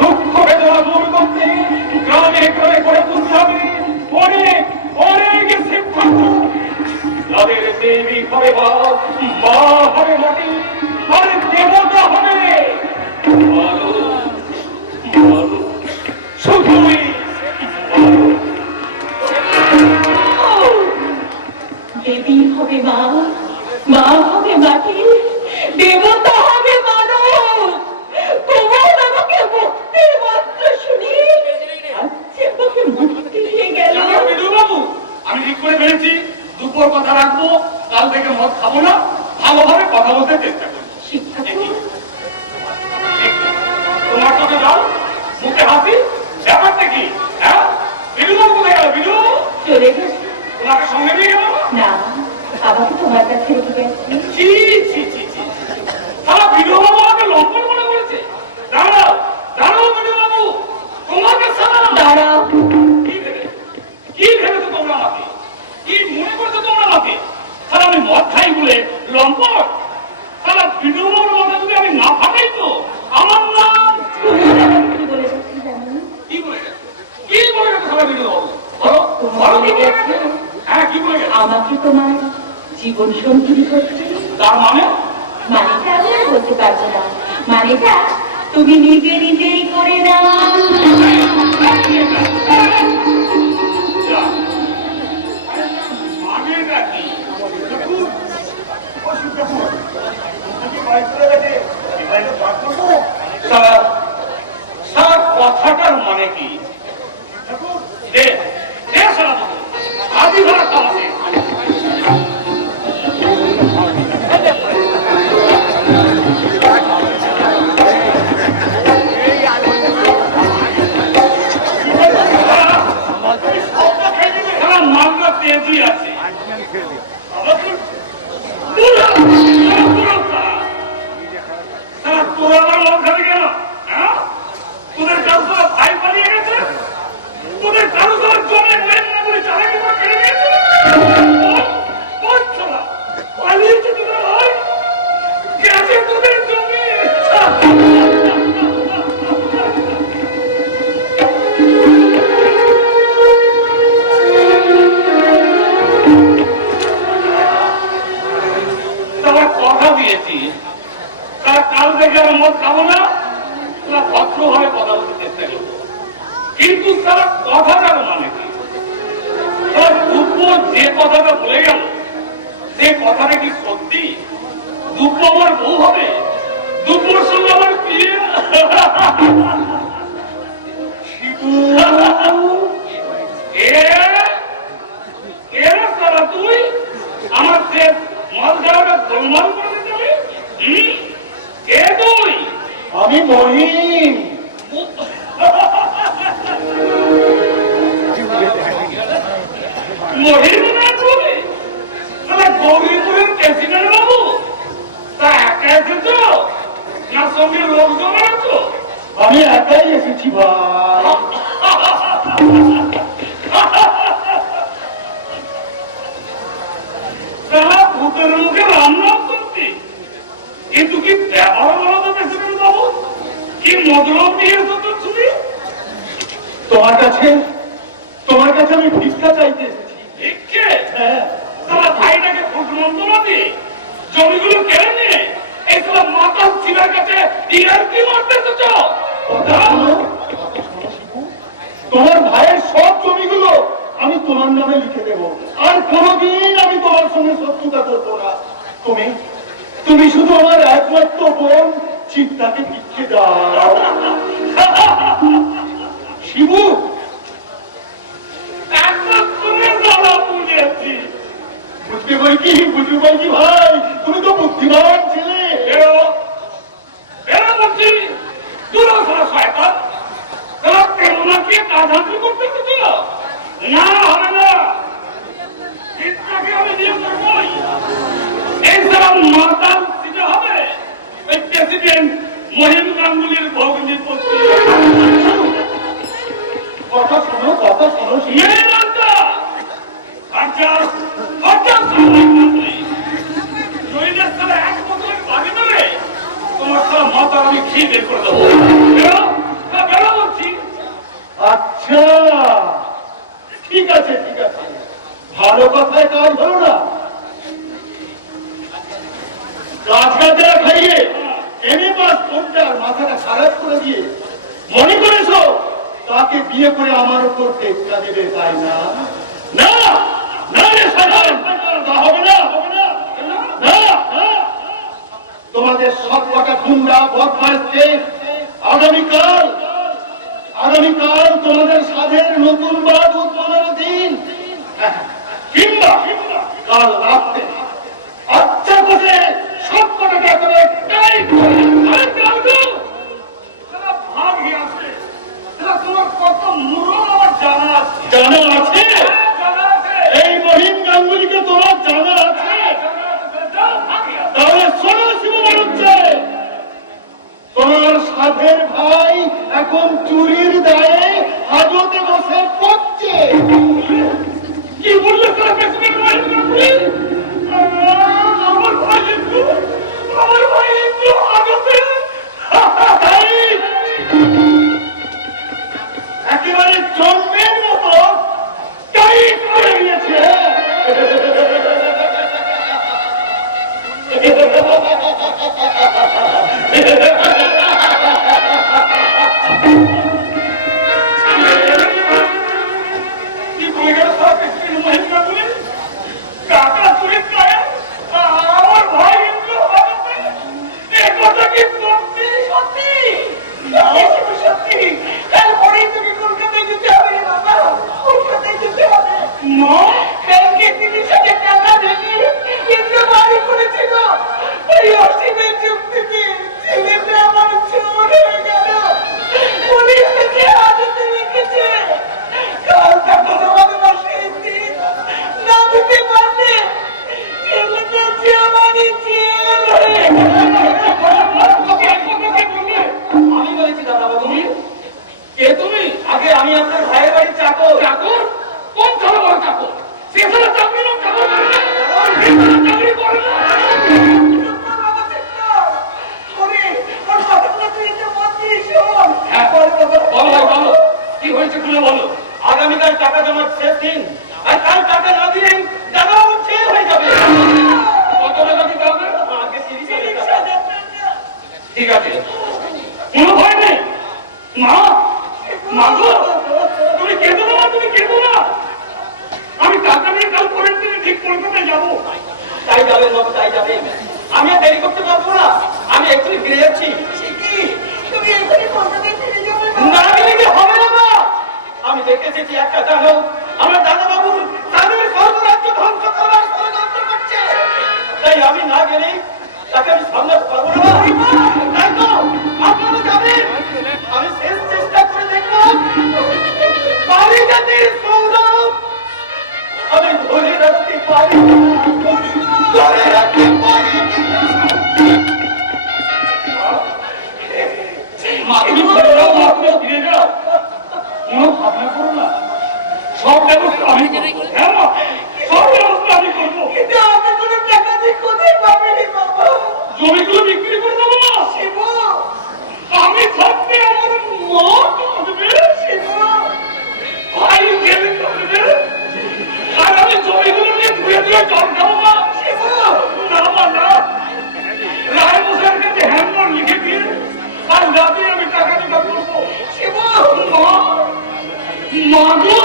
দুঃখ বেদনা দূর করতে গ্রামে গ্রামে গড়ে তুলতে হবে অনেক অনেক শিব ঠাকুর। যাদের দেবী হবে মা হবে মাটি, আর দেবতা হবে শুধুই দেবী হবে মা, মা হবে মাটি, দেবতা হবে মানব। তোমার আমাকে মুক্তির মন্ত্র শুনি আজকে আমাকে মুক্তি দিয়ে গেল। বাবু, আমি ঠিক করে ফেলেছি দুপুর কথা রাখবো, কাল থেকে মদ খাবো না, ভালোভাবে কথা বলতে চেষ্টা করবো। শিক্ষা তোমার চোখে যাও, মুখে হাসি, ব্যাপারটা কি? হ্যাঁ, বিদু বাবু কোথায় গেল? বিদু চলে গেছে। তোমাকে সঙ্গে নিয়ে গেল না, আমাকে তোমার কাছে রেখে গেছে। ছি ছি ছি ছি, সারা বিদু বাবু আমাকে লম্পন মনে করেছে। দাঁড়াও দাঁড়াও বিদু বাবু, তোমাকে সারা দাঁড়াও। কি ভেবেছো তোমরা আমাকে? কি মনে করছো তোমরা আমাকে? সারা আমি মদ খাই বলে লম্পট? সারা বিদু বাবুর মধ্যে যদি আমি না ফাটাই তো আমার নাম কি বলে যাচ্ছি জানো? কি বলে গেছে? কি বলে গেছে সারা বিদু বাবু? বলো বলো, কি বলে গেছে? হ্যাঁ, কি বলে গেছে? আমাকে তোমার জীবন সঙ্গী করছে। তার মানে মানেটা আমি আর বলতে পারবো না। মানেটা তুমি নিজে নিজেই করে নাও। মানেটা কি? সারা কথাটার মানে কি? দে দে সারা বাবু, আদি ধরা খাওয়াতে সারা কথা জানো মানে কি? দুপুর যে কথাটা বলে গেল সে কথাটা কি সত্যি? দুপুর আমার বউ হবে? দুপুর সঙ্গে আমার বিয়ে? তুই আমার সে মাল খাওয়াটা গোলমাল করে দিতে হবে? কে তুই? আমি মহিম। মহিম না তুই? তাহলে গৌরীপুরের প্রেসিডেন্ট বাবু তা একা এসেছ না সঙ্গে লোকজন আছো? আমি একাই এসেছি ভাই। তারা ভূতের মুখে রান্না করছি, কিন্তু কি ব্যবহার বলো তো প্রেসিডেন্ট বাবু? কি মতলব দিয়েছো তো তুমি? তোমার কাছে আমি ভিক্ষা চাইতে এসেছি। ভিক্ষে? হ্যাঁ। তারা ভাইটাকে ফুটমন্তরা দিয়ে জমিগুলো কেড়ে নিয়ে এই সব মাতাল ছিলার কাছে টিআরপি মারতে এসেছ? কথা শোনো, শিবু। তোমার ভাইয়ের সব জমিগুলো আমি তোমার নামে লিখে দেব, আর কোনোদিন আমি তোমার সঙ্গে শত্রুতা করবো না। তুমি শুধু আমার একমাত্র বোন চিন্তাকে ভিক্ষে দাও। শিবু, বুঝবে বই কি ভাই, তুমি তো বুদ্ধিমান ছেলে। কাজ হাসিল করতে ছিল না, হবে না। আমি দিয়ে করবই। এই সারা মাতাল দিতে হবে ওই প্রেসিডেন্ট মহিম গাঙ্গুলির ভগ্নির প্রতি। কথা শোনো মেয়ে মাতা এক বছরের বাড়ি ধরে তোমার সারা মাথা আমি খেয়ে বের করে দেবো। বেরো বলছি। আচ্ছা ঠিক আছে, ভালো কথায় কাজ হলো না। গাছগাছরা খাইয়ে এনে পাস কোনটার মাথাটা খারাপ করে দিয়ে মনে করেছো তাকে বিয়ে করে আমার উপর টেক্কা দেবে, তাই না? না না রে সাধারণ, তা হবে না। তোমাদের সব কটা গুন্ডা বদমাইশকে আগামীকাল তোমাদের সাধের নতুন বাদ উদ্বোধনের দিন কিংবা কাল রাত্রে আচ্ছা করে সব কটাকে একেবারে টাইট করে ভাগ আছে তোমার কত মুরো আমার জানা আছে। জানা আছে? এই মহিম গাঙ্গুলিকে তোমার জানা আছে? তাহলে শোনো শিবু মানুষে, তোমার সাধের ভাই এখন চুরির দায়ে হাজতে বসে পড়ছে। কি বললো তারা প্রেসিডেন্ট মহিম গাঙ্গুলি? আমার ভাই একটু আগতে একেবারে জন্মের মতো টাইট করে নিয়েছে। কি বলে গেল তারা প্রেসিডেন্ট মহিম গাঙ্গুলি? কাকা চুরি করে আমার ভাই একটু আগতে এ কথা কি সত্যি? সত্যি তারপরেই তোকে কলকাতায় যেতে হবে রে বাবা, কলকাতায় যেতে হবে। মা ব্যাংকে 30,000 টাকা ভেঙে কেন্দ্র বাড়ি করেছিল, ওই অসীমের চুক্তিতে ছেলেটা আমার চোর হয়ে গেল। পুলিশ থেকে হাজতে রেখেছে। কাল তাকে জমা দেওয়ার শেষ দিন, না দিতে পারলে ছেলেটা জীবনে জেল হয়ে আমি বলেছি দাদা বাবু, কে তুমি? আগে আমি আপনার ভাইয়ের বাড়ির চাকর। চাকর? কোন চাকর? বড় চাকর? সেখানে চাকরি না, চাকর করে না? চাকরি করে না? হ্যাঁ, বলো ভাই, বলো কি হয়েছে খুলে বলো। আগামীকাল টাকা জমার শেষ দিন, আর কাল টাকা না দিলেই দাদা বাবু জেল হয়ে যাবে। কত টাকা দিতে হবে? আগে 30,000 টাকা। ঠিক আছে, কোনো ভয় নেই। মা গো, তাই যাবেন বাবু, তাই যাবেন। আমি আর দেরি করতে পারবো না, আমি এক্ষুনি ফিরে যাচ্ছি। তুমি এখানে কতদিন ফিরে যাবে না গেলে হবে না মা। আমি দেখে এসেছি একটা দানব আমার দাদা বাবু তাদের সর্বরাজ্য ধ্বংস করার ষড়যন্ত্র করছে। তাই আমি না গেলে তাকে আমি সামলাতে পারবো না। তাই তো আপনারা যাবেন, আমি শেষ চেষ্টা করে দেখবো পারি জাতির সৌরভ আমি ধরে রাখতে পারি, ধরে রাখতে পারি। তুমি ফিরে যাও, মা, তুমি ফিরে যাও। কোনো ভাবনা করো না, সব ব্যবস্থা আমি করবো। হ্যাঁ মা, সব ব্যবস্থা আমি করবো। কিন্তু আমি কোনো টাকা দিয়ে কোথায় পাবেনি বাবা? জমিগুলো বিক্রি করে দেবো মা। শিবু, আমি থাকতে আমার মা কাঁদবে, শিবু, ভাই গেলে কাঁদবে, আর আমি জমিগুলো নিয়ে ধুয়ে ধুয়ে জল খাবো মা। শিবু, না মা, না। রায় মশাইয়ের কাছে হ্যান্ডবার লিখে দিয়ে আজ রাতে আমি টাকা জোগাড় করবো। শিবু, মা, মা গো,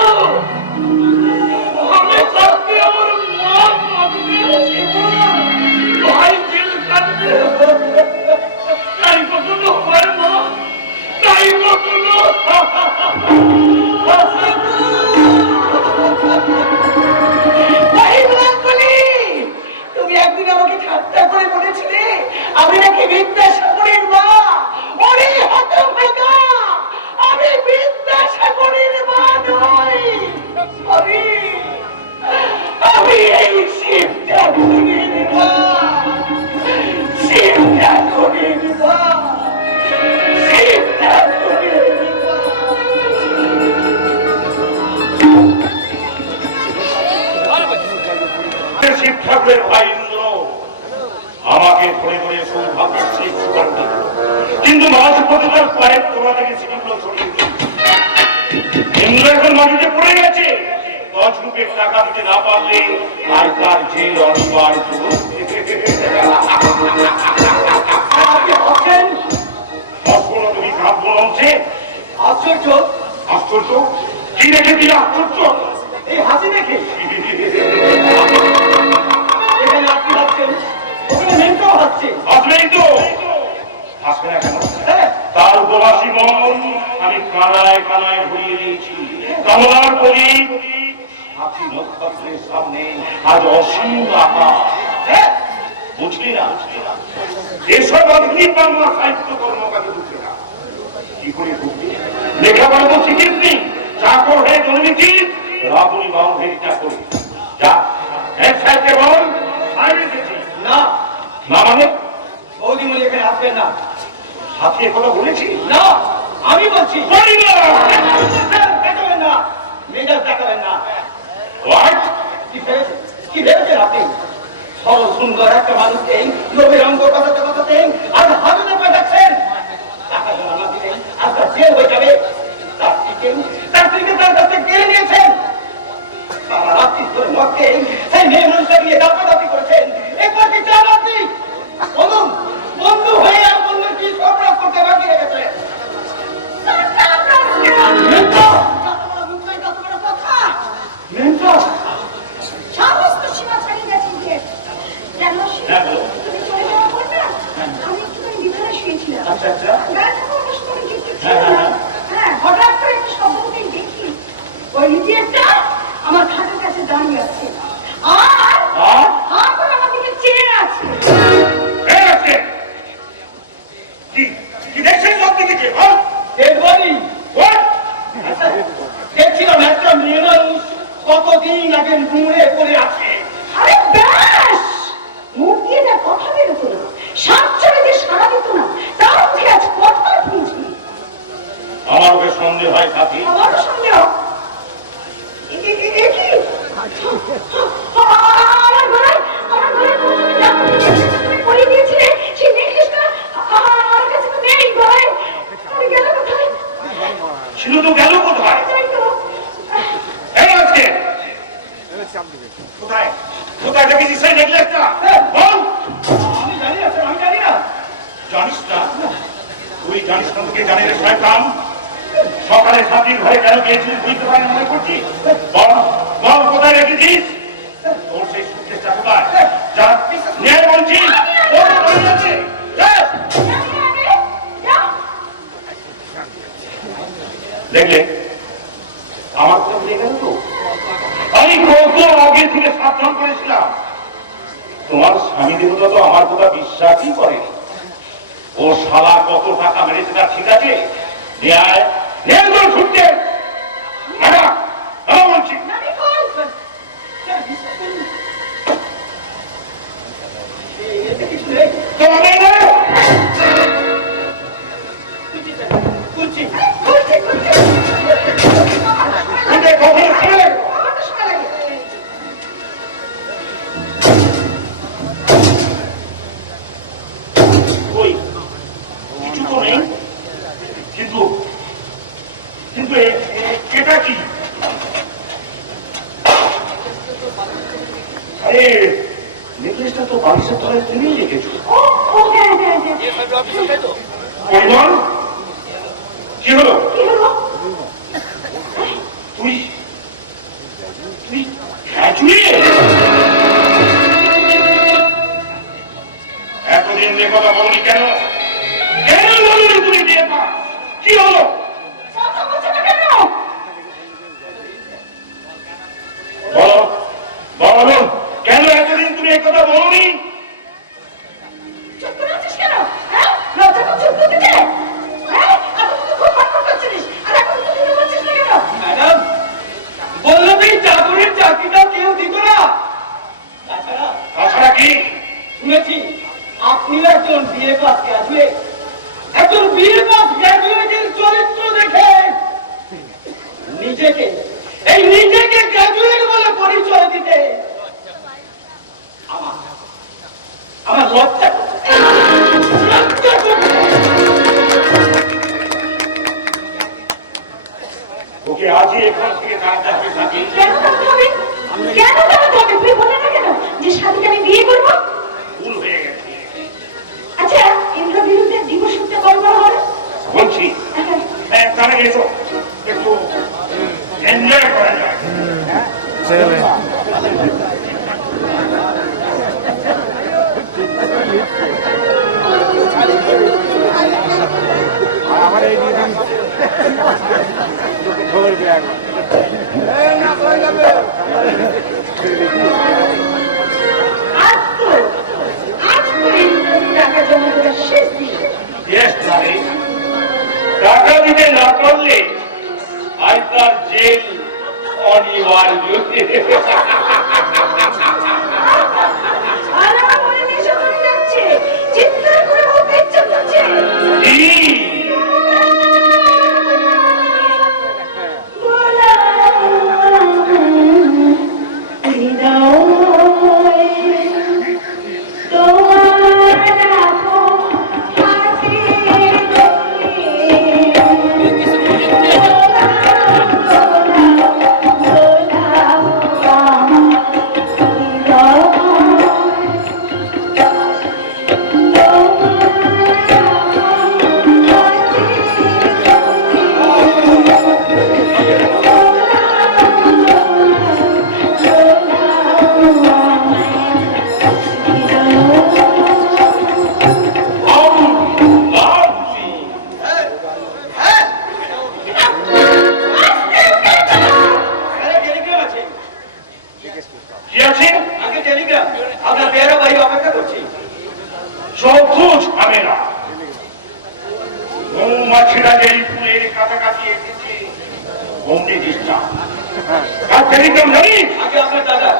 আমি থাকতে আমার মা কাঁদবে, ভাই গেলে কাঁদবে। তাই কখনো হয় মা, তাই কখনো। তুমি একদিন আমাকে ঠাট্টা করে বলেছিলে আমি নাকি বিদ্যাসাগরের মা। ওরে হতভাগা, আমি বিদ্যাসাগরের মা নই, আমি এই শিব ঠাকুরের মা, শিব ঠাকুরের মা, শিব ঠাকুরের মা। শিব ঠাকুরের ভাই ইন্দ্র আমাকে ধরে ধরে সৌভাগ্যের সেই সুপার দিল, কিন্তু মাঝ পথে পায়ের তোলা থেকে সিঁড়িগুলো ছড়িয়ে দিল। ইন্দ্র এখন মাটিতে পড়ে গেছে। 10 রুপির টাকা দিতে না পারলে আর তার জেল অনিবার্য। আপনি ভাবছেন অপূর্ণ তুমি কাব্য লঞ্চে আশ্চর্য, আশ্চর্য কি রেখে দিলে আশ্চর্য। এই হাসি দেখে এখানে আপনি ভাবছেন, ওখানে মেনটাও হাসছে। আসবেই তো, আসবে না কেন? হ্যাঁ, তার উপবাসী মন আমি কানায় কানায় ঘুরিয়ে দিয়েছি। কামনার করি সাথী নক্ষত্রের সামনে আজ অসীম আকাশ। হ্যাঁ, বুঝলি না? এসব আধুনিক বাংলা সাহিত্য কর্মকাজে বুঝলি না কি করে বুঝলি? লেখাপড়া তো শিখিস নি, চাকর হয়ে জন্মেছিস, রাবণী বাউন্ডের চাকর। যা হেড সাহেবকে বল সাহেব এসেছি। না না মানে বৌদিমণি এখানে আসবেন না। সাথে কথা বলেছি না, আমি বলছি বলি না। দেখাবেন না, মেজাজ দেখাবেন না। What? কি ভেবেছেন আপনি? সরল সুন্দর একটা মানুষকে লোভের অঙ্গ কথাতে কথাতে আজ হাজতে পাঠাচ্ছেন। টাকা জমা না দিলেন আপনার জেল হয়ে যাবে। তার থেকে তার কাছে কেড়ে নিয়েছেন। সারা রাত্রি ধরে মদকে সেই মেয়ে মানুষটা নিয়ে দাপাদাপি করেছেন। একবার কি চান আপনি? বলুন, বন্ধু হয়ে আর বন্ধুর কি সবরাজ করতে বাকি রেখেছে? মেন্টর, সমস্ত সীমা ছাড়িয়ে গেছে যে। জানো শিব, হ্যাঁ, বলো। তুমি চলে যাওয়ার পর না, আমি একটুখানি বিছানায় শুয়েছিলাম। আচ্ছা, আচ্ছা। গায়ে কোনো অবশ্য কোনো কিছু ছিল হ্যাঁ, না। হ্যাঁ, হ্যাঁ, হঠাৎ করে একটা শব্দ হতেই দেখি ওই ইডিয়েটটা আমার খাটের কাছে দাঁড়িয়ে আছে আর আর? হাত করে আমার দিকে চেয়ে আছে। এই আছে। কি কি দেখছেন সব দিকে? হ্যাঁ? Dead body. What? দেখছিলাম একটা মেয়ে মানুষ কতদিন আগে মুড়ে পড়ে আছে। আরে ব্যাস, মুখ দিয়ে যা কথা বেরোতো না, সাত চলে যে সারা দিত না, তার মুখে আজ কথা শুনছি। আমার ওকে সন্দেহ হয় সাথী। আমার সন্দেহ এ কি? আমার ঘরে তুমি পড়ে দিয়েছিলে সেই নেকলেসটা আমার কাছে তো নেই ঘরে। আমি গেল কোথায়? ছিল তো গেল কোথায়? যাই তো। এই আজকে কোথায় কোথায় দেখেছিস সেই নেকলেসটা? বল। আমি জানি না স্যার, আমি জানি না। জানিস না? তুই জানিস না তোকে জানি রে শয়তান। সকালে সাথীর ঘরে কেন গিয়েছিস বুঝতে পারি মনে করছিস? বল বল কোথায় রেখেছিস? তোর সেই সুটকেসটা কোথায়? ন্যায় বলছি ওর বাড়ি আছে। যাও। দেখলে আমার তো ভুলে গেল তো। আমি কত আগে থেকে সাবধান করেছিলাম। তোমার স্বামী দেবতা তো আমার কথা বিশ্বাসই করেনি। ও শালা কত টাকা মেরেছে তা ঠিক আছে, ন্যায় ন্যায় করে ছুটতে বলছি। কিছু তো নেই, কিন্তু কিন্তু এটা কি? আরে নেকলেসটা তো বালিশের তলায় তুমিই রেখেছো। পরিমল, কি হলো? তুই তুই গ্র্যাজুয়েট? এতদিন এ কথা বলনি কেন? কেন বললি তুমি বিয়ে পাস? কি হলো? বলো বলো, কেন এতদিন তুমি এই কথা বলনি? ম্যাডাম বললো তো এই চাকরির চাকরিটা কেউ দিত না। তাছাড়া কি শুনেছি আপনিও একজন বিএ পাস গ্র্যাজুয়েট। একজন বিএ পাস গ্র্যাজুয়েটের চরিত্র দেখে নিজেকে গ্র্যাজুয়েট বলে পরিচয় দিতে আমার লজ্জা করছে। ওকে আজই এখান থেকে জানতে হবে সাথী। ভুল হয়ে গেছে। আচ্ছা, ইন্দ্র বিরুদ্ধে দিবসটা করবো হবে বলছি তাহলে এসো একটু এনজয় করা যায়। আমার এই দিন খবর পেয়ে টাকা দিতে না পারলে আজ তার জেল অনিবার্য। চিৎকার করে বলতে ইচ্ছা করছে। মৌমাছিরা যেই ফুলের কাছাকাছি এসেছে অমনি ডিস্টার্ব। আর টেলিগ্রাম জানিস? আগে আপনার দাদা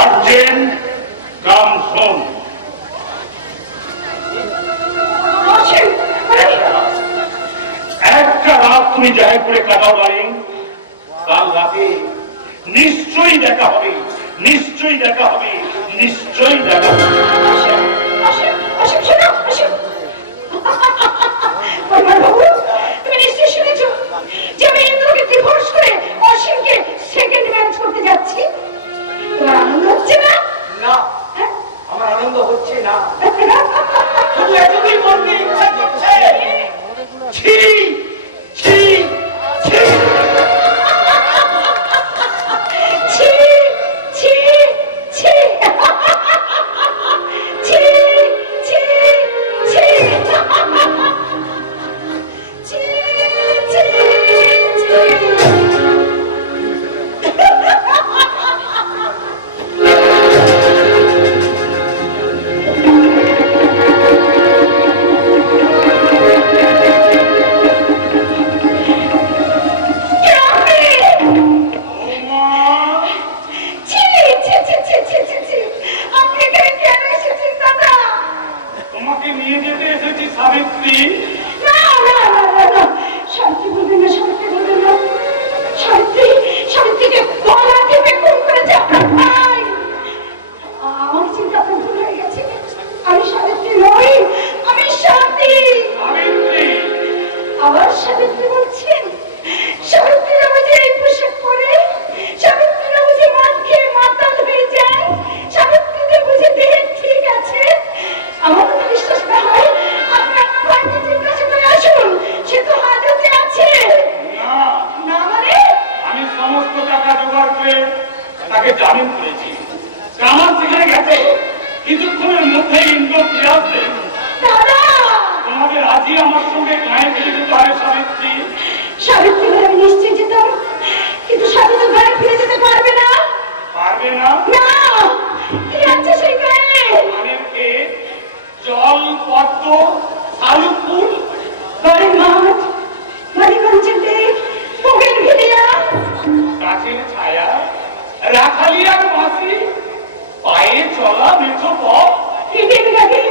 আর্জেন্ট কাম সোন। একটা রাত তুমি যাই করে কাটাও বাড়ি, কাল রাতে নিশ্চয়ই দেখা হবে, নিশ্চয়ই দেখা হবে, নিশ্চয়ই দেখা হবে। তুমি নিশ্চয়ই শুনেছো যে আমি ইন্দ্রকে ডিভোর্স করে অসীমকে সেকেন্ড ম্যারেজ করতে যাচ্ছি। তোমার আনন্দ হচ্ছে না? না, আমার আনন্দ হচ্ছে না। শুধু এতদিন বলতে ইচ্ছা করছে ছি ছি ছি। আবার সাবিত্রী বলছেন? সাবিত্রীরা বুঝি এই পোশাক পরে? সাবিত্রীরা বুঝি মদ খেয়ে মাতাল হয়ে যায়? সাবিত্রীদের বুঝি দেহ ঠিক আছে? আমার তো বিশ্বাস না হয় আপনি আমার ভাইকে জিজ্ঞাসা করে আসুন, সে তো হাজতে আছে। না, না মানে? আমি সমস্ত টাকা জোগাড় করে তাকে জামিন করেছি। কামাল সেখানে গেছে, কিছুক্ষণের মধ্যেই ইন্দ্র ফিরে আসবে। দাদা, তোমাদের আজই আমার সঙ্গে গায়ে ফিরে যেতে হবে সাবিত্রী। সাবিত্রী ঘরে আমি নিশ্চয়ই যেতাম, কিন্তু সাবিত্রী ঘরে ফিরে যেতে পারবে না। পারবে না? না, কি আছে সেই গায়ে? ধানের ক্ষেত, জল, পদ্ম, শালুক ফুল, ঘরের মাঠ, মানিগঞ্জের দিক, পুকুর ঘিরিয়া, গাছের ছায়া, রাখালিয়ার মাসি, পায়ে চলা মেঠো পথ, ইটের গাড়ি,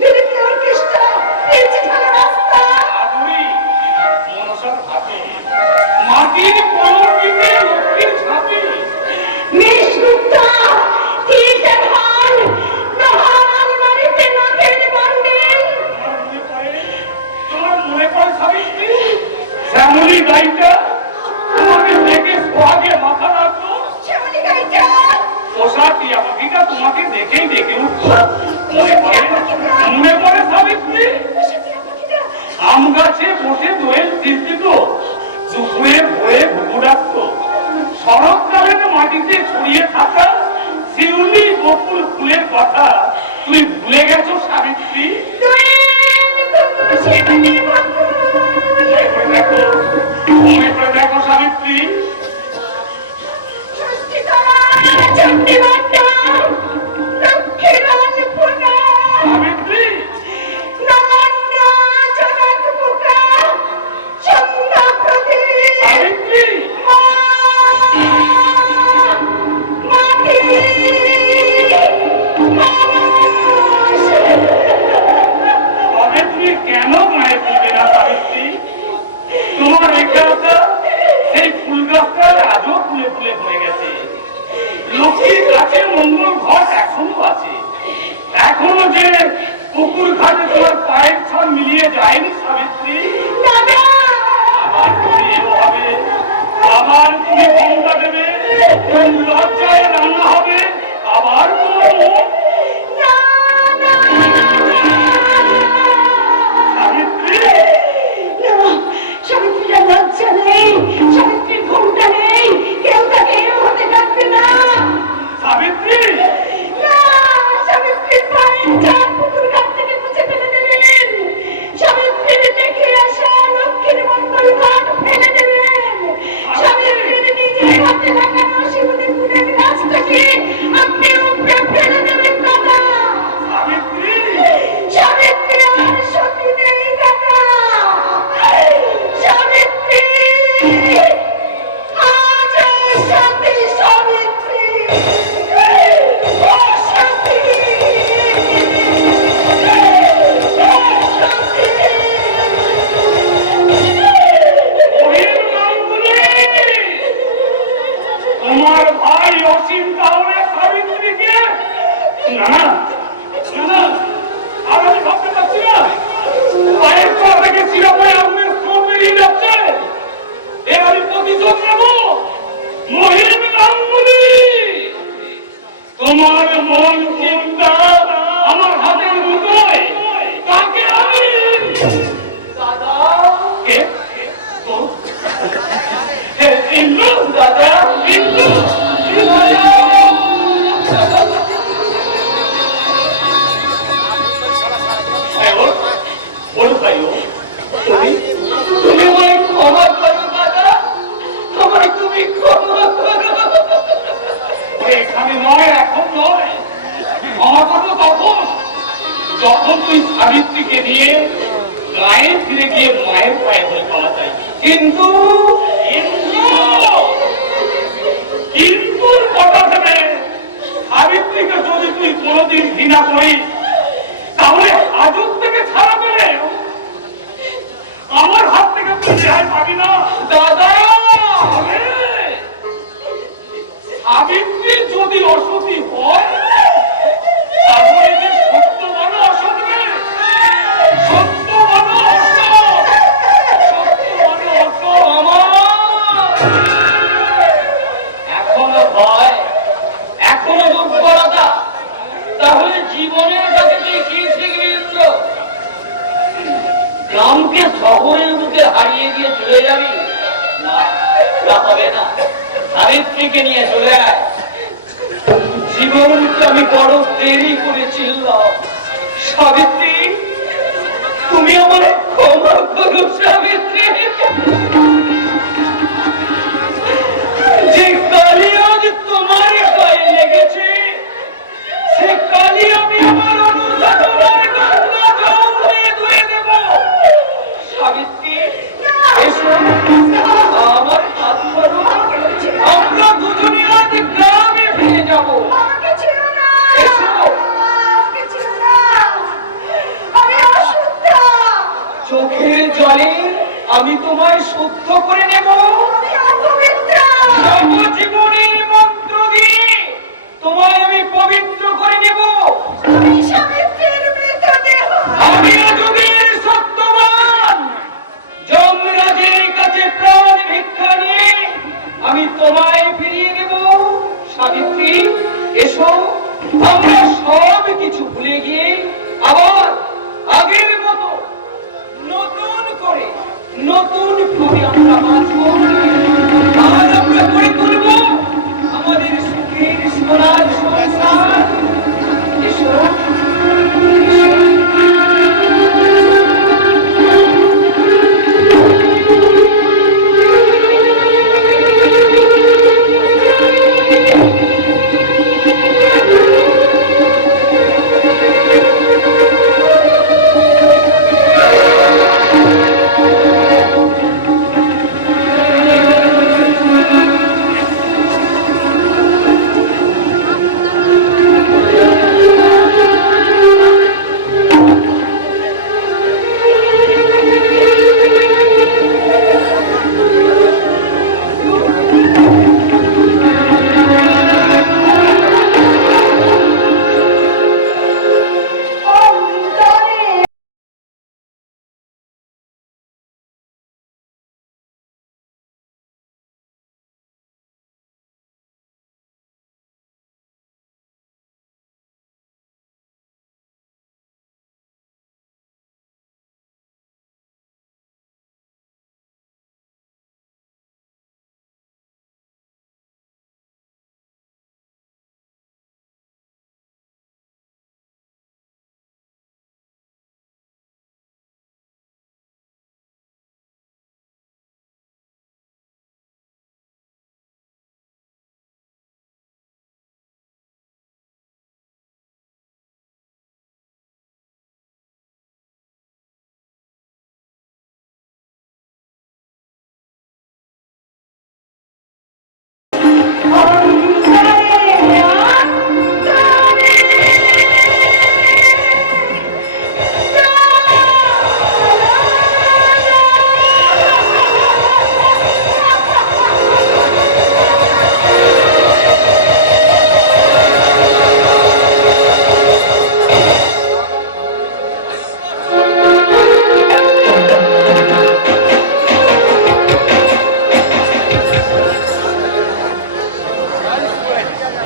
বিলিতি অর্কেস্ট্রা, পেঁচে ঢালা রাস্তা, আগুরি, মনসার হাতে, মাটির কোমর পিঠে লক্ষ্মীর ঝাঁপি। মেষ গুপ্তা, তীর্থের হাল, লোহার আলমারিতে নাকের বান্ডিল। তোমার মনে পড়ে সাবিত্রী, শ্যামলী গাইটা তোমাকে দেখে সোহাগে মাথা রাখতো। শ্যামলী গাইটা, পোষা টিয়া পাখিটা তোমাকে দেখেই ডেকে উঠতো। মনে পড়ে সাবিত্রী, পোষাটিয়া পাখিটা, আম গাছে বসে দোয়েল তীর দিত, দুপুরে ভোরে ঘুঘু ডাকতো। শরৎকালে মাটিতে ছড়িয়ে থাকা শিউলি বকুল ফুলের কথা তুমি ভুলে গেছো সাবিত্রী? দোয়েল কুকুর শিবানীর বকুল। মনে করে দেখো সাবিত্রী, ষষ্ঠীতলা, চণ্ডীমণ্ডল, লক্ষ্মীর অন্নপূর্ণা, সাবিত্রী, নবান্ন, জনক পোকা, সন্ধ্যা প্রদীপ, সাবিত্রী, মাটি, মানুষ। তবে তুমি কেন মায়ের দিবে না সাবিত্রী? তোমার এখানটা সেই ফুল গাছটা আজও ফুলে ফুলে হয়ে গেছে। লক্ষ্মীর কাছে মঙ্গল ঘট এখনো আছে। এখনো যে পুকুর ঘাটে তোমার পায়ের ছাপ মিলিয়ে যায়নি সাবিত্রী। দাদা, আবার তুমি এও হবে, আবার তুমি ঘন্টা দেবে, লজ্জায় রান্না হবে, আবার তোমার মুখ। সাবিত্রী, সাবিত্রীর লজ্জা নেই, সাবিত্রীর ঘুমটা নেই, কেউ তাকে এও হতে ডাকবে না। সাবিত্রী, না, সাবিত্রীর পায়ের ছাপ পুকুর ঘাট থেকে মুছে ফেলে দেবেন। সাবিত্রীর দেখে আসা লক্ষ্মীর মঙ্গল ঘট ফেলে দেবেন। সাবিত্রীর নিজের হাতে লাগানো শিউলি ফুলের গাছটাকে আপনি উপড়ে ফেলে দেবেন দাদা। সাবিত্রী, সাবিত্রী আর সতী নেই দাদা। সাবিত্রী, আজ আর সতী সাবিত্রী। ও সতী, ও সতী। মহিম গাঙ্গুলি, তোমার ভাই অসীম কাউরে সাবিত্রীকে না না না, আর আমি ভাবতে পারছি না। পায়ের পর থেকে চিরপায় আগুনের স্রোত বেরিয়ে যাচ্ছে। এ আমি প্রতিশোধ নেব। মহিম গাঙ্গুলি, তোমার মন চিন্তা আমার হাতের মুঠোয়। তাকে আমি দাদা, কে? ও? হে, ইন্দ্র দাদা, ইন্দ্র, তুমি আমায় ক্ষমা করো দাদা, আমায় তুমি ক্ষমা করো। এখানে নয়, এখন নয়, আমার কথা তখন, যখন তুই সাবিত্রীকে নিয়ে গায়ে ফিরে গিয়ে মায়ের পায়ে ধরে পাওয়া যায়। কিন্তু কিন্তু কথা দেবে, সাবিত্রীকে যদি তুই কোনোদিন ঘৃণা করিস, তাহলে আজব থেকে ছাড়া পেলে আমার হাত থেকে তুই রেহাই পাবি না দাদা, সাবিত্রী যদি অসতী হয়, তাহলে যে সত্য বলো অসৎ, সত্য বলো অসৎ, সাবিত্রীকে নিয়ে চলে আয়। জীবনকে আমি বড় দেরি করেছিলাম। সাবিত্রী, তুমি আমার ক্ষমা করো সাবিত্রী। যে কালি আজ তোমার গায়ে লেগেছে, সে কালি আমি আমার অনুশোচনার গঙ্গা জল দিয়ে ধুয়ে দেব। সাবিত্রী, এসো, আমার হাত ধরো। আমরা দুজনে আজ গ্রামে ফিরে যাব। আমাকে ছেড়ো না, এসো। আমাকে ছেড়ো না, আমি অশুদ্ধ, চোখের জলে আমি তোমায় শুদ্ধ করে নেব। আমি অপবিত্র, জীবনের মন্ত্র দিয়ে তোমায় আমি পবিত্র করে নেব। আমি সাবিত্রীর মৃতদেহ, আমি যুগের সত্যবান যমরাজের কাছে প্রাণ ভিক্ষা নিয়ে আমি তোমায় ফিরিয়ে দেব। সাবিত্রী, এসো, আমরা সব কিছু ভুলে গিয়ে আবার আগের মতো নতুন করে আমরা বাঁচব। আজ আমরা করে তুলব আমাদের সুখের সোনার সংসার। এসো,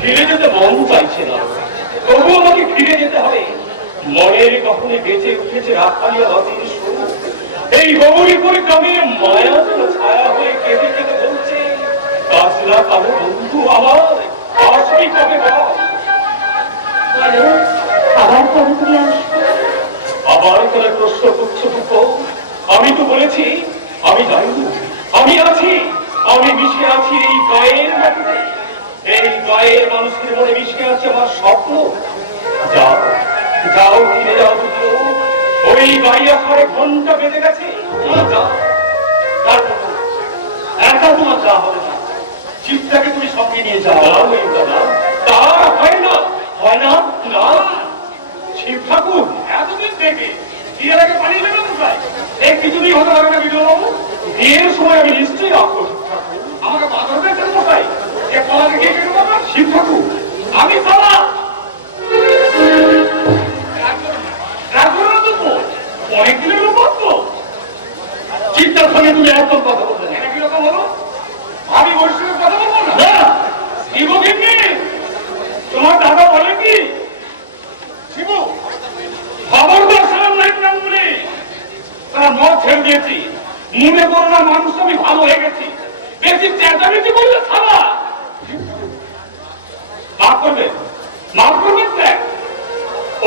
ফিরে যেতে মন চাইছে না, তবু আমাকে ফিরে যেতে হবে। মনের কখনো বেঁচে উঠেছে রাখালিয়া নদীর সুর। এই গৌরীপুর গ্রামে মায়া যেন ছায়া হয়ে কেঁদে কেঁদে বলছে, কাজলা কালো বন্ধু আমার আসবি কবে বল? আবার কবে তুমি আসবে? আবার করে প্রশ্ন করছো টুকু? আমি তো বলেছি আমি যাইনি, আমি আছি, আমি মিশে আছি এই গায়ের মাটিতে। এই গায়ের মানুষের মনে মিশে আছে আমার স্বপ্ন। যাও যাও, ফিরে যাও দুটো। ওই গাইয়া ঘরে ঘন্টা বেঁধে গেছে। যাও, একা তোমার যা হবে না, চিত্তাকে তুমি সঙ্গে নিয়ে যাও। তা হয় না, হয় না, না। শিব ঠাকুর এতদিন থেকে বিয়ের আগে পালিয়ে যাবে কোথায়? এই কিছুদিন হতে পারবে না বিজয়বাবু। বিয়ের সময় আমি নিশ্চয়ই রাখবো। আমাকে বাধা হবে কেন কোথায়? এ পলাতে গিয়ে কেন বাবা? শিব ঠাকুর, আমি সালা অনেকদিনের লোক তো। চিত্তার সঙ্গে তুমি একদম কথা বলবে না। এটা কিরকম হলো? আমি বৈষ্ণবের কথা বলবো না? শিব কিন্তু তোমার দাদা বলে কি? শিবু খবরদার সালাম লাগলাম বলে তারা মদ ছেড়ে দিয়েছি। মনে করো না মানুষ আমি ভালো হয়ে গেছি। বেশি চেঁচামেচি বললে থামা। মাফ করবেন, মাফ করবেন স্যার।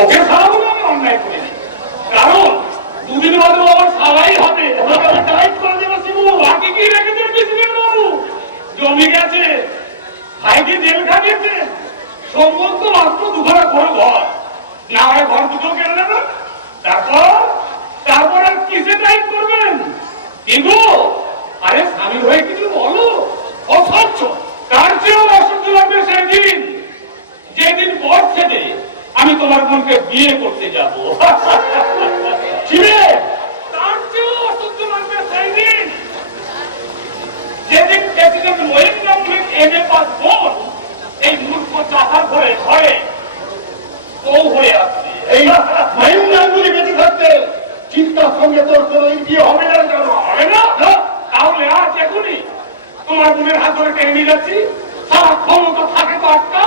ওকে সারা বলে আমি অন্যায় করিনি, কারণ দুদিন বাদে আমার সারাই হবে। টাইট করে দেবো শিবু, বাকি কি রেখেছেন প্রেসিডেন্ট বাবু? জমি গেছে, ভাইকে জেল খাটিয়েছে, সমস্ত মাত্র দুখানা ঘর ঘর না হয় ঘর দুটো কেড়ে নেবেন, তারপর আর কিসে টাইট করবেন? কিন্তু আরে স্বামী হয়ে কিছু বলো, অসহ্য। তার চেয়েও অসহ্য লাগবে সেদিন, যেদিন পর থেকে আমি তোমার বোনকে বিয়ে করতে যাব। তার চেয়েও অসহ্য লাগবে সেদিন, যেদিন প্রেসিডেন্ট মহিন্দ্র নামক এমএ পাস বোন এই মূর্খ চাষার ঘরে ঘরে বউ হয়ে আসছে। এই মহিন্দ্রাঙ্গুলি বেঁচে থাকতে চিন্তার সঙ্গে তোর কোনো বিয়ে হবে না, কেন হবে না? তাহলে আজ এখনই তোমার বোনের হাত ধরে টেনে নিয়ে যাচ্ছি, সারা ক্ষমতা থাকে তো আটকা।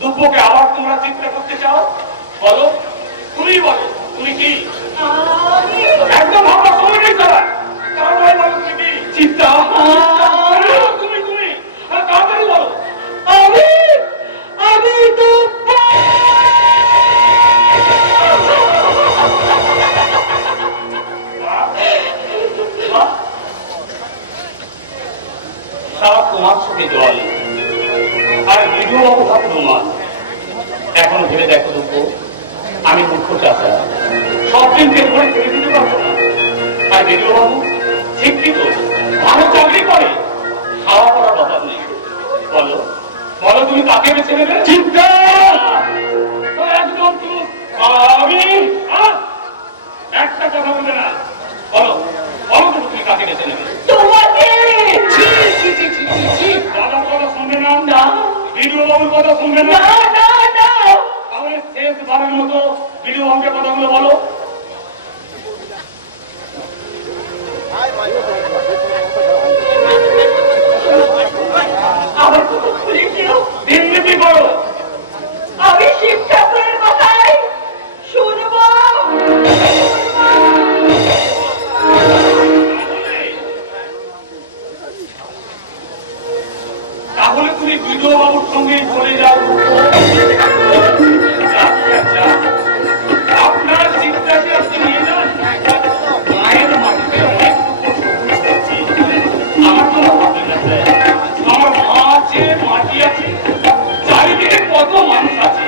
দুব্বকে আবার তোমরা চিন্তা করতে চাও? বলো, তুমি বলো, তুমি কি? একদম আমার সময় নেই স্যার, তাড়াতাড়ি বলো তুমি কি? চিন্তা তুমি তুমি তাড়াতাড়ি বলো। আমি দুব্ব। সারা তোমার চোখে জল আর বিজু বাবু হাতে রুমাল। এখন ভেবে দেখো দুঃখ, আমি দুঃখ চাষা সব দিন পেট ভরে ছেড়ে দিতে পারবো না। আর বিজু বাবু শিক্ষিত, ভালো চাকরি করে, খাওয়া পড়ার অভাব নেই। বলো বলো, তুমি কাকে বেছে নেবে? চিন্তা একদম চুপ। আমি একটা কথা বলবে না। বলো বলো, তুমি কাকে বেছে নেবে? তোমাকে। দাদার কথা শুনবে না, বিজু বাবুর কথা শুনবে না। তাহলে শেষবারের মতো বিজু বাবুকে কথাগুলো বলো। আমার কথা খুলে দিও। দিল্লিপি করো। আমি শিব ঠাকুরের কথাই শুনবো। তাহলে তুমি বিজু বাবুর সঙ্গে চলে যাও। আপনার চিন্তাকে আপনি নিয়ে যান। মায়ের মাটিতে অনেক আমার কোনো মাটি আছে, আমার মা আছে, মাটি আছে, চারিদিকে কত মানুষ আছে,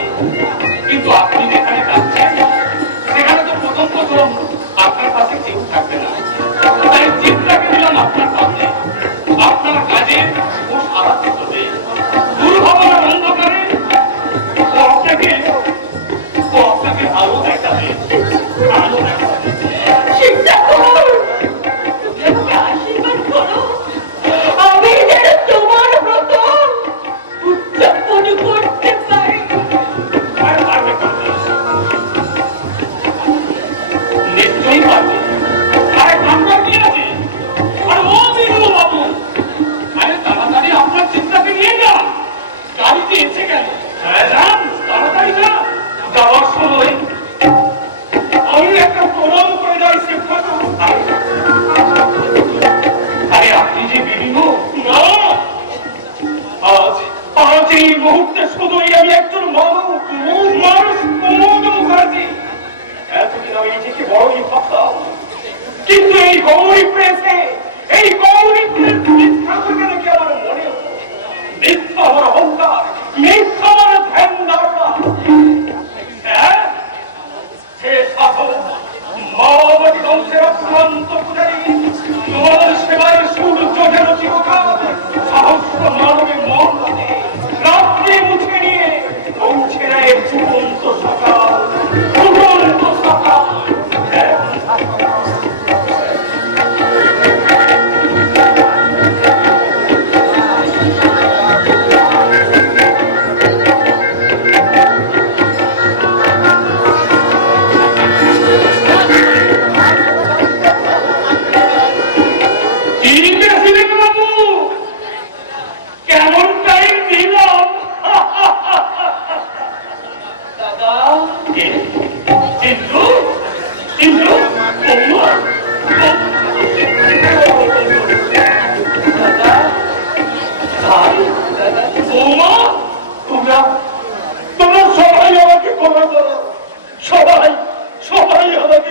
কিন্তু আপনি যেখানে যাচ্ছেন সেখানে তো প্রথম প্রথম আপনার কাছে কেউ থাকবে না। তাই চিন্তাকে দিলাম আপনার কাছে, আপনার কাজে ও সারা ক্ষেত্রে দুর্ভাবনার অন্ধকারে ও আপনাকে আলো দেখাবে, আলো দেখাবে। শিব ঠাকুর, তুমি আমাকে আশীর্বাদ করো। আমি যেন তোমার ব্রত উদযাপন করতে পারি। আর পারবে করতে, নিশ্চয়ই পারবে। আরে নাম্বার কি আছে? আর ও বিজু বাবু, আরে তাড়াতাড়ি আপনার চিন্তাকে নিয়ে যান। গাড়িতে এসে গেল, যান তাড়াতাড়ি যান। যাওয়ার সময় আমি একটা প্রণাম করে যাই শিব ঠাকুর। আরে আপনি যে বিভিন্ন না, আজ আজ এই মুহূর্তে শুধুই আমি একজন মানুষ প্রমোদ মুখার্জি। এতদিন আমি নিজেকে বড়ই ভাবতাম, কিন্তু এই গৌরী প্রেসে, এই গৌরী প্রেস ঠাকুরকে দেখে আমার মনে হতো মিথ্যা আমার অহংকার, মিথ্যা আমার ধ্যান ধারণা। হ্যাঁ, সে শাসক মাওবাদী বংশের অক্লান্ত পূজারী, তোমার সেবায় সূর্য যেন চিরকাল সহস্র মানবের মন রাত্রি মুছে নিয়ে পৌঁছে নেয় জীবন্ত সকাল, জীবন্ত সকাল। ঠিক আছে বাবু, কেমন টাইম দিলাম? দাদা, চিন্টু চিন্টু সবাই সবাই আমাকে